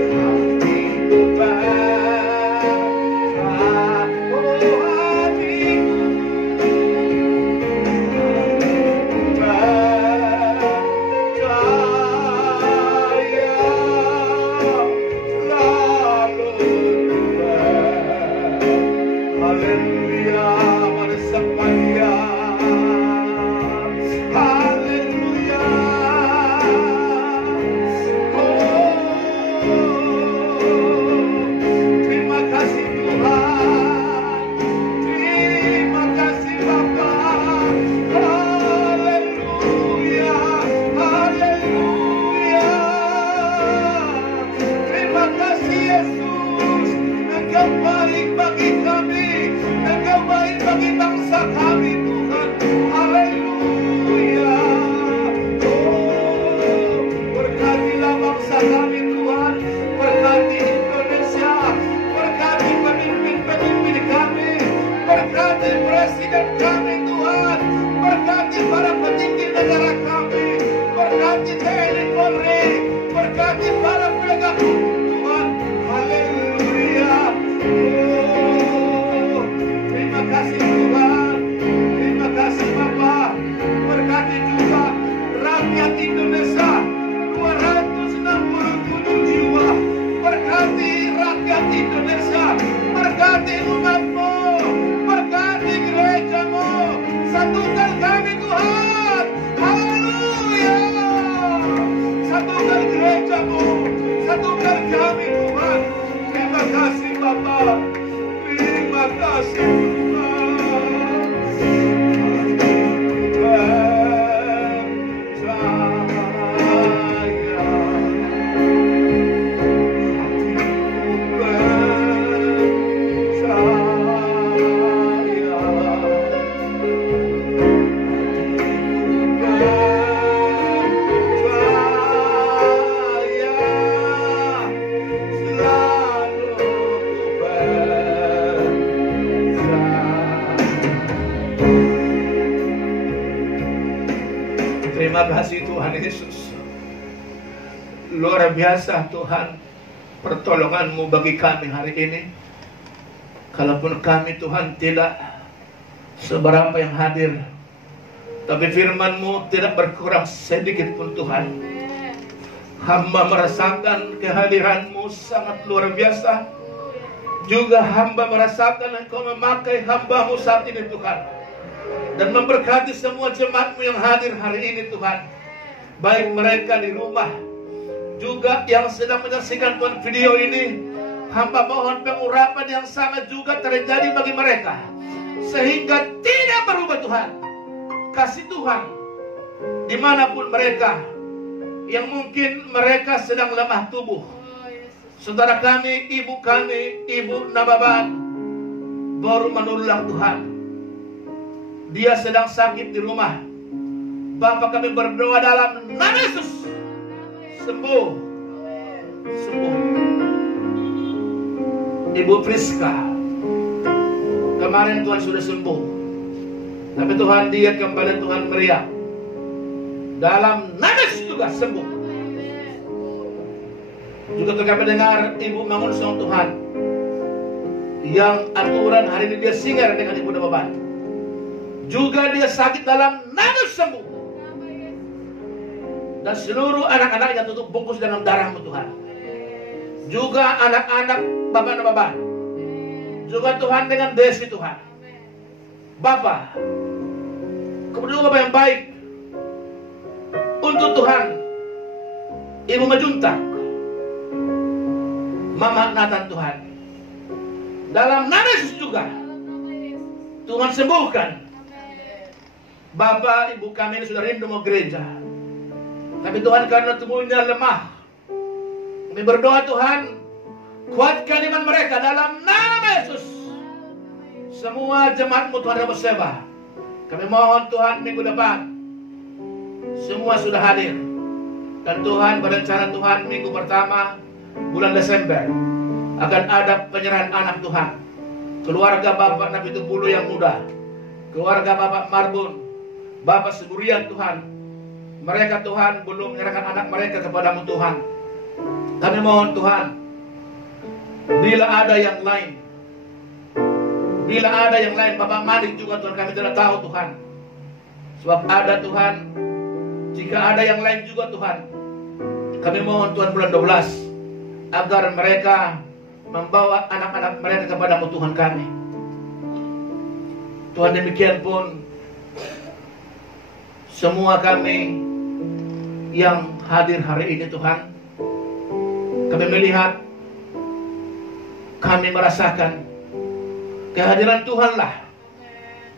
hatiku percaya, oh hatiku percaya, selalu percaya. Haleluya, bersepaya. Haleluya. Oh, terima kasih Tuhan. Terima kasih Bapa. Haleluya. Haleluya. Terima kasih Yesus. Engkau baik bagi kami. Engkau baik bagi bangsa kami Tuhan. Haleluya. Oh, berkatilah bangsa kami Tuhan. Berkati Indonesia. Berkati pemimpin-pemimpin kami. Berkati presiden kami Tuhan. Berkati para petinggi negara kami. Berkati TNI Polri. Berkati para penegak hukum Tuhan. Haleluya. Oh, terima kasih Tuhan. Terima kasih Bapa. Berkati juga rakyat Indonesia 267 jiwa. Berkati rakyat Indonesia. Berkati umat-Mu. Berkati gereja-Mu. Satukan kami Tuhan. Haleluya. Satukan gereja-Mu. Satukan kami Tuhan. kasih Tuhan Yesus. Luar biasa Tuhan pertolongan-Mu bagi kami hari ini. Kalaupun kami Tuhan tidak seberapa yang hadir, tapi firman-Mu tidak berkurang sedikit pun Tuhan. Hamba merasakan kehadiran-Mu sangat luar biasa. Juga hamba merasakan Engkau memakai hamba-Mu saat ini Tuhan, dan memberkati semua jemaat-Mu yang hadir hari ini Tuhan. Baik mereka di rumah, juga yang sedang menyaksikan Tuhan video ini. Hamba mohon pengurapan yang sama juga terjadi bagi mereka, sehingga tidak berubah Tuhan. Kasih Tuhan dimanapun mereka, yang mungkin mereka sedang lemah tubuh. Saudara kami, Ibu Nababan baru menulang Tuhan. Dia sedang sakit di rumah. Bapak kami berdoa dalam nama Yesus, sembuh. Ibu Priska kemarin Tuhan sudah sembuh, tapi Tuhan dia kembali Tuhan meriah. Dalam nama Yesus juga sembuh. Juga kami dengar Ibu Mangunsong Tuhan, yang aturan hari ini dia singgah dengan Ibu Nababan, juga dia sakit dalam nama Yesus sembuh. Dan seluruh anak-anak yang tutup bungkus dalam darah-Mu Tuhan. Juga anak-anak Bapak Nababan, juga Tuhan dengan Desi Tuhan. Bapak, kemudian Bapak yang baik untuk Tuhan. Ibu Majuntak, Mama Nathan Tuhan, dalam nama Yesus juga Tuhan sembuhkan. Bapak Ibu kami ini sudah rindu mau gereja, tapi Tuhan karena tubuhnya lemah, kami berdoa Tuhan kuatkan iman mereka dalam nama Yesus. Semua jemaat-Mu Tuhan yang bersembah, kami mohon Tuhan minggu depan semua sudah hadir. Dan Tuhan berencana Tuhan minggu pertama bulan Desember akan ada penyerahan anak Tuhan. Keluarga Bapak Nabi Tupulu yang muda, keluarga Bapak Marbun, Bapak Seburian Tuhan, mereka Tuhan belum menyerahkan anak mereka kepada-Mu Tuhan. Kami mohon Tuhan, bila ada yang lain, Bapak Malik juga Tuhan kami tidak tahu Tuhan. Sebab ada Tuhan, jika ada yang lain juga Tuhan, kami mohon Tuhan bulan 12 agar mereka membawa anak-anak mereka kepada-Mu Tuhan kami. Tuhan demikian pun semua kami yang hadir hari ini Tuhan, kami melihat, kami merasakan kehadiran Tuhanlah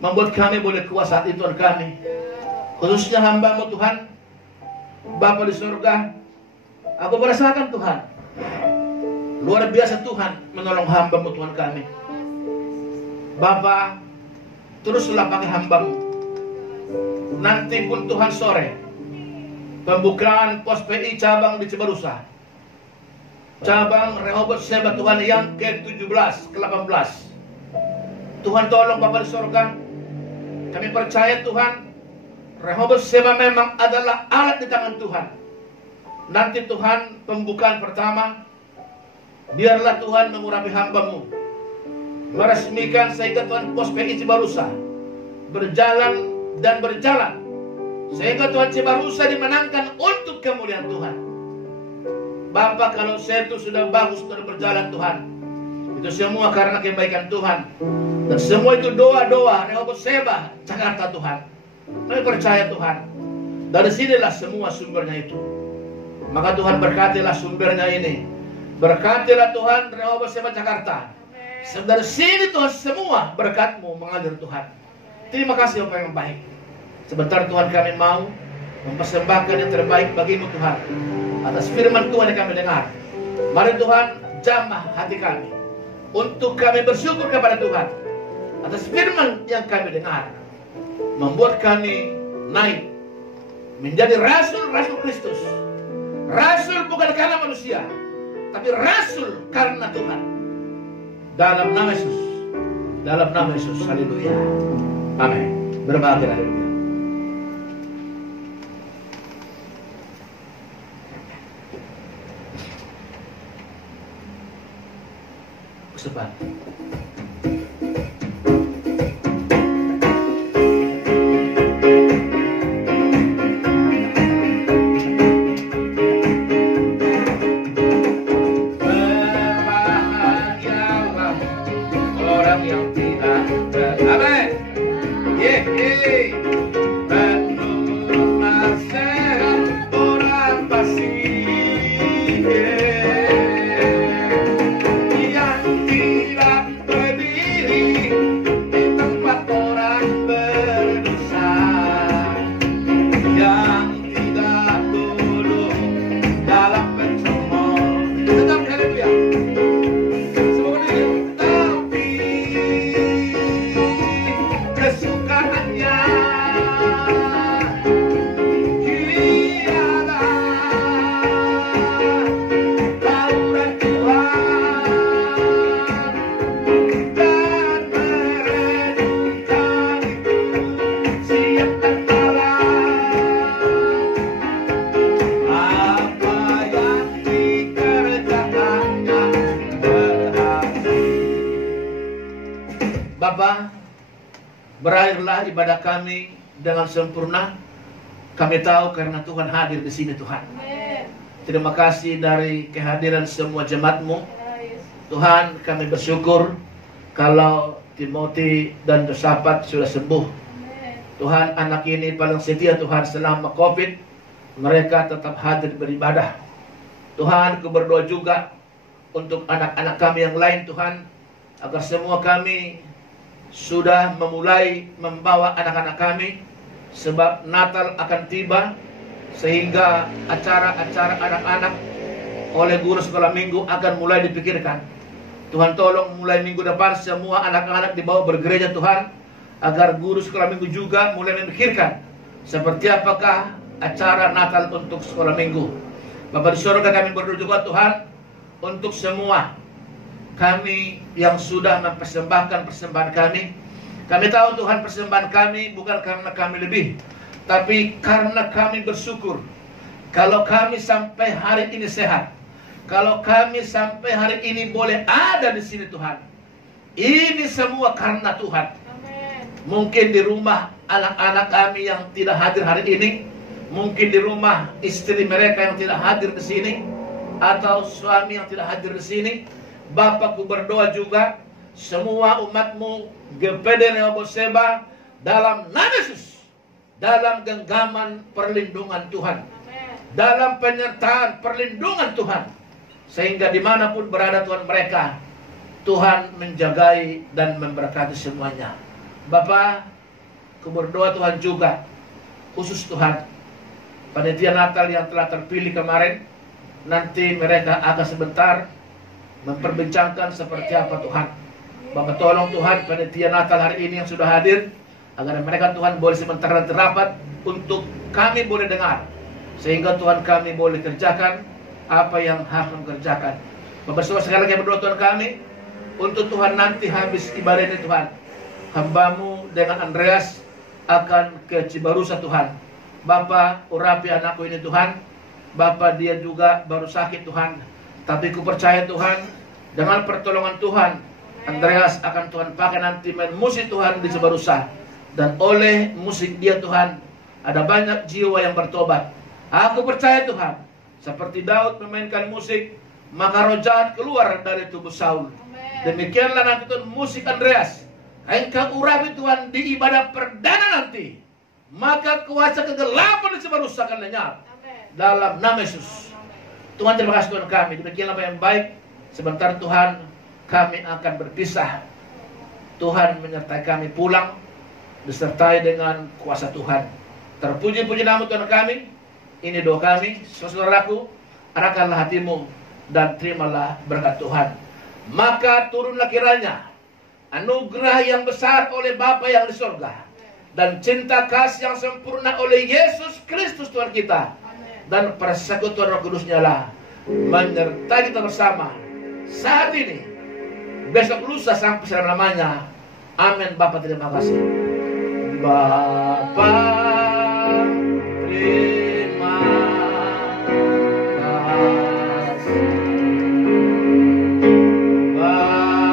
membuat kami boleh kuat saat ini Tuhan kami. Khususnya hamba-Mu Tuhan, Bapa di surga, aku merasakan Tuhan, luar biasa Tuhan menolong hamba-Mu Tuhan kami. Bapa, teruslah pakai hamba-Mu. Nanti pun Tuhan sore, pembukaan pos PI cabang di Cibarusa, cabang Rehoboth Seba Tuhan yang ke-17, ke-18. Tuhan tolong Bapa di surga, kami percaya Tuhan, Rehoboth Seba memang adalah alat di tangan Tuhan. Nanti Tuhan pembukaan pertama, biarlah Tuhan mengurapi hamba-Mu, meresmikan sehingga Tuhan pos PI Cibarusa berjalan dan berjalan, sehingga Tuhan Cibarusa dimenangkan untuk kemuliaan Tuhan. Bapak, kalau itu sudah bagus sudah berjalan Tuhan, itu semua karena kebaikan Tuhan. Dan semua itu doa-doa Rehoboth Seba Jakarta Tuhan. Kami percaya Tuhan, dari sinilah semua sumbernya itu. Maka Tuhan berkatilah sumbernya ini. Berkatilah Tuhan Rehoboth Seba Jakarta. Dari sini Tuhan semua berkat-Mu mengalir Tuhan. Terima kasih Bapak yang baik. Sebentar Tuhan kami mau mempersembahkan yang terbaik bagi-Mu Tuhan, atas firman Tuhan yang kami dengar. Mari Tuhan jamah hati kami untuk kami bersyukur kepada Tuhan atas firman yang kami dengar, membuat kami naik menjadi rasul-rasul Kristus. Rasul bukan karena manusia, tapi rasul karena Tuhan. Dalam nama Yesus, dalam nama Yesus, haleluya, amin. Berbahagia, haleluya. Cepat. Berbahagialah orang yang tidak amin. Yeay. Menurut nasihat orang fasik yang tidak berdiri di tempat orang berdosa, yang tidak duduk dalam pencemooh. Tetap haleluya. Tapi kesukaannya Taurat Tuhan dan merenungkan itu siapkan apa yang dikerjakannya berhasil. Bapa, berakhirlah ibadah kami dengan sempurna. Kami tahu karena Tuhan hadir di sini, Tuhan. Terima kasih dari kehadiran semua jemaat-Mu. Tuhan, kami bersyukur kalau Timothy dan Josafat sudah sembuh. Tuhan, anak ini paling setia Tuhan selama COVID. Mereka tetap hadir beribadah. Tuhan, aku berdoa juga untuk anak-anak kami yang lain, Tuhan, agar semua kami sudah memulai membawa anak-anak kami, sebab Natal akan tiba, sehingga acara-acara anak-anak oleh guru sekolah minggu akan mulai dipikirkan. Tuhan, tolong mulai minggu depan semua anak-anak dibawa bergereja, Tuhan, agar guru sekolah minggu juga mulai memikirkan seperti apakah acara Natal untuk sekolah minggu. Bapa di surga, kami berdoa juga, Tuhan, untuk semua kami yang sudah mempersembahkan persembahan kami. Kami tahu, Tuhan, persembahan kami bukan karena kami lebih, tapi karena kami bersyukur kalau kami sampai hari ini sehat, kalau kami sampai hari ini boleh ada di sini, Tuhan. Ini semua karena Tuhan. Amen. Mungkin di rumah anak-anak kami yang tidak hadir hari ini, mungkin di rumah istri mereka yang tidak hadir di sini, atau suami yang tidak hadir di sini. Bapakku berdoa juga semua umat-Mu GPD Rehoboth Sheba dalam nama Yesus, dalam genggaman perlindungan Tuhan, dalam penyertaan perlindungan Tuhan, sehingga dimanapun berada Tuhan mereka, Tuhan menjagai dan memberkati semuanya. Bapa, aku berdoa Tuhan juga, khusus Tuhan, panitia Natal yang telah terpilih kemarin, nanti mereka akan sebentar memperbincangkan seperti apa Tuhan. Bapak, tolong Tuhan panitia Natal hari ini yang sudah hadir, agar mereka Tuhan boleh sementara terapat untuk kami boleh dengar, sehingga Tuhan kami boleh kerjakan apa yang harus mengerjakan. Bapak, sekali lagi berdoa Tuhan kami untuk Tuhan nanti habis ibadah ini, Tuhan, hamba-Mu dengan Andreas akan ke Cibarusa, Tuhan. Bapak, urapi anakku ini, Tuhan. Bapak, dia juga baru sakit, Tuhan, tapi ku percaya Tuhan, dengan pertolongan Tuhan, Andreas akan Tuhan pakai nanti main musik Tuhan di Cibarusa. Dan oleh musik dia, Tuhan, ada banyak jiwa yang bertobat. Aku percaya Tuhan, seperti Daud memainkan musik, maka roh jahat keluar dari tubuh Saul. Demikianlah nanti Tuhan musik Andreas, Engkau urapi Tuhan di ibadah perdana nanti, maka kuasa kegelapan di Cibarusa akan lenyap dalam nama Yesus. Tuhan, terima kasih Tuhan kami. Demikianlah apa yang baik. Sebentar Tuhan, kami akan berpisah. Tuhan menyertai kami pulang, disertai dengan kuasa Tuhan. Terpuji-puji nama Tuhan kami. Ini doa kami. Saudaraku, arahkanlah hatimu dan terimalah berkat Tuhan. Maka turunlah kiranya anugerah yang besar oleh Bapa yang di surga, dan cinta kasih yang sempurna oleh Yesus Kristus Tuhan kita, dan persekutuan Roh Kudus-Nya lah menyertai kita bersama saat ini, besok, lusa, sampai selama-lamanya. Amin. Bapa, terima kasih. Bapa, terima kasih. Bapa,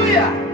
Haleluya.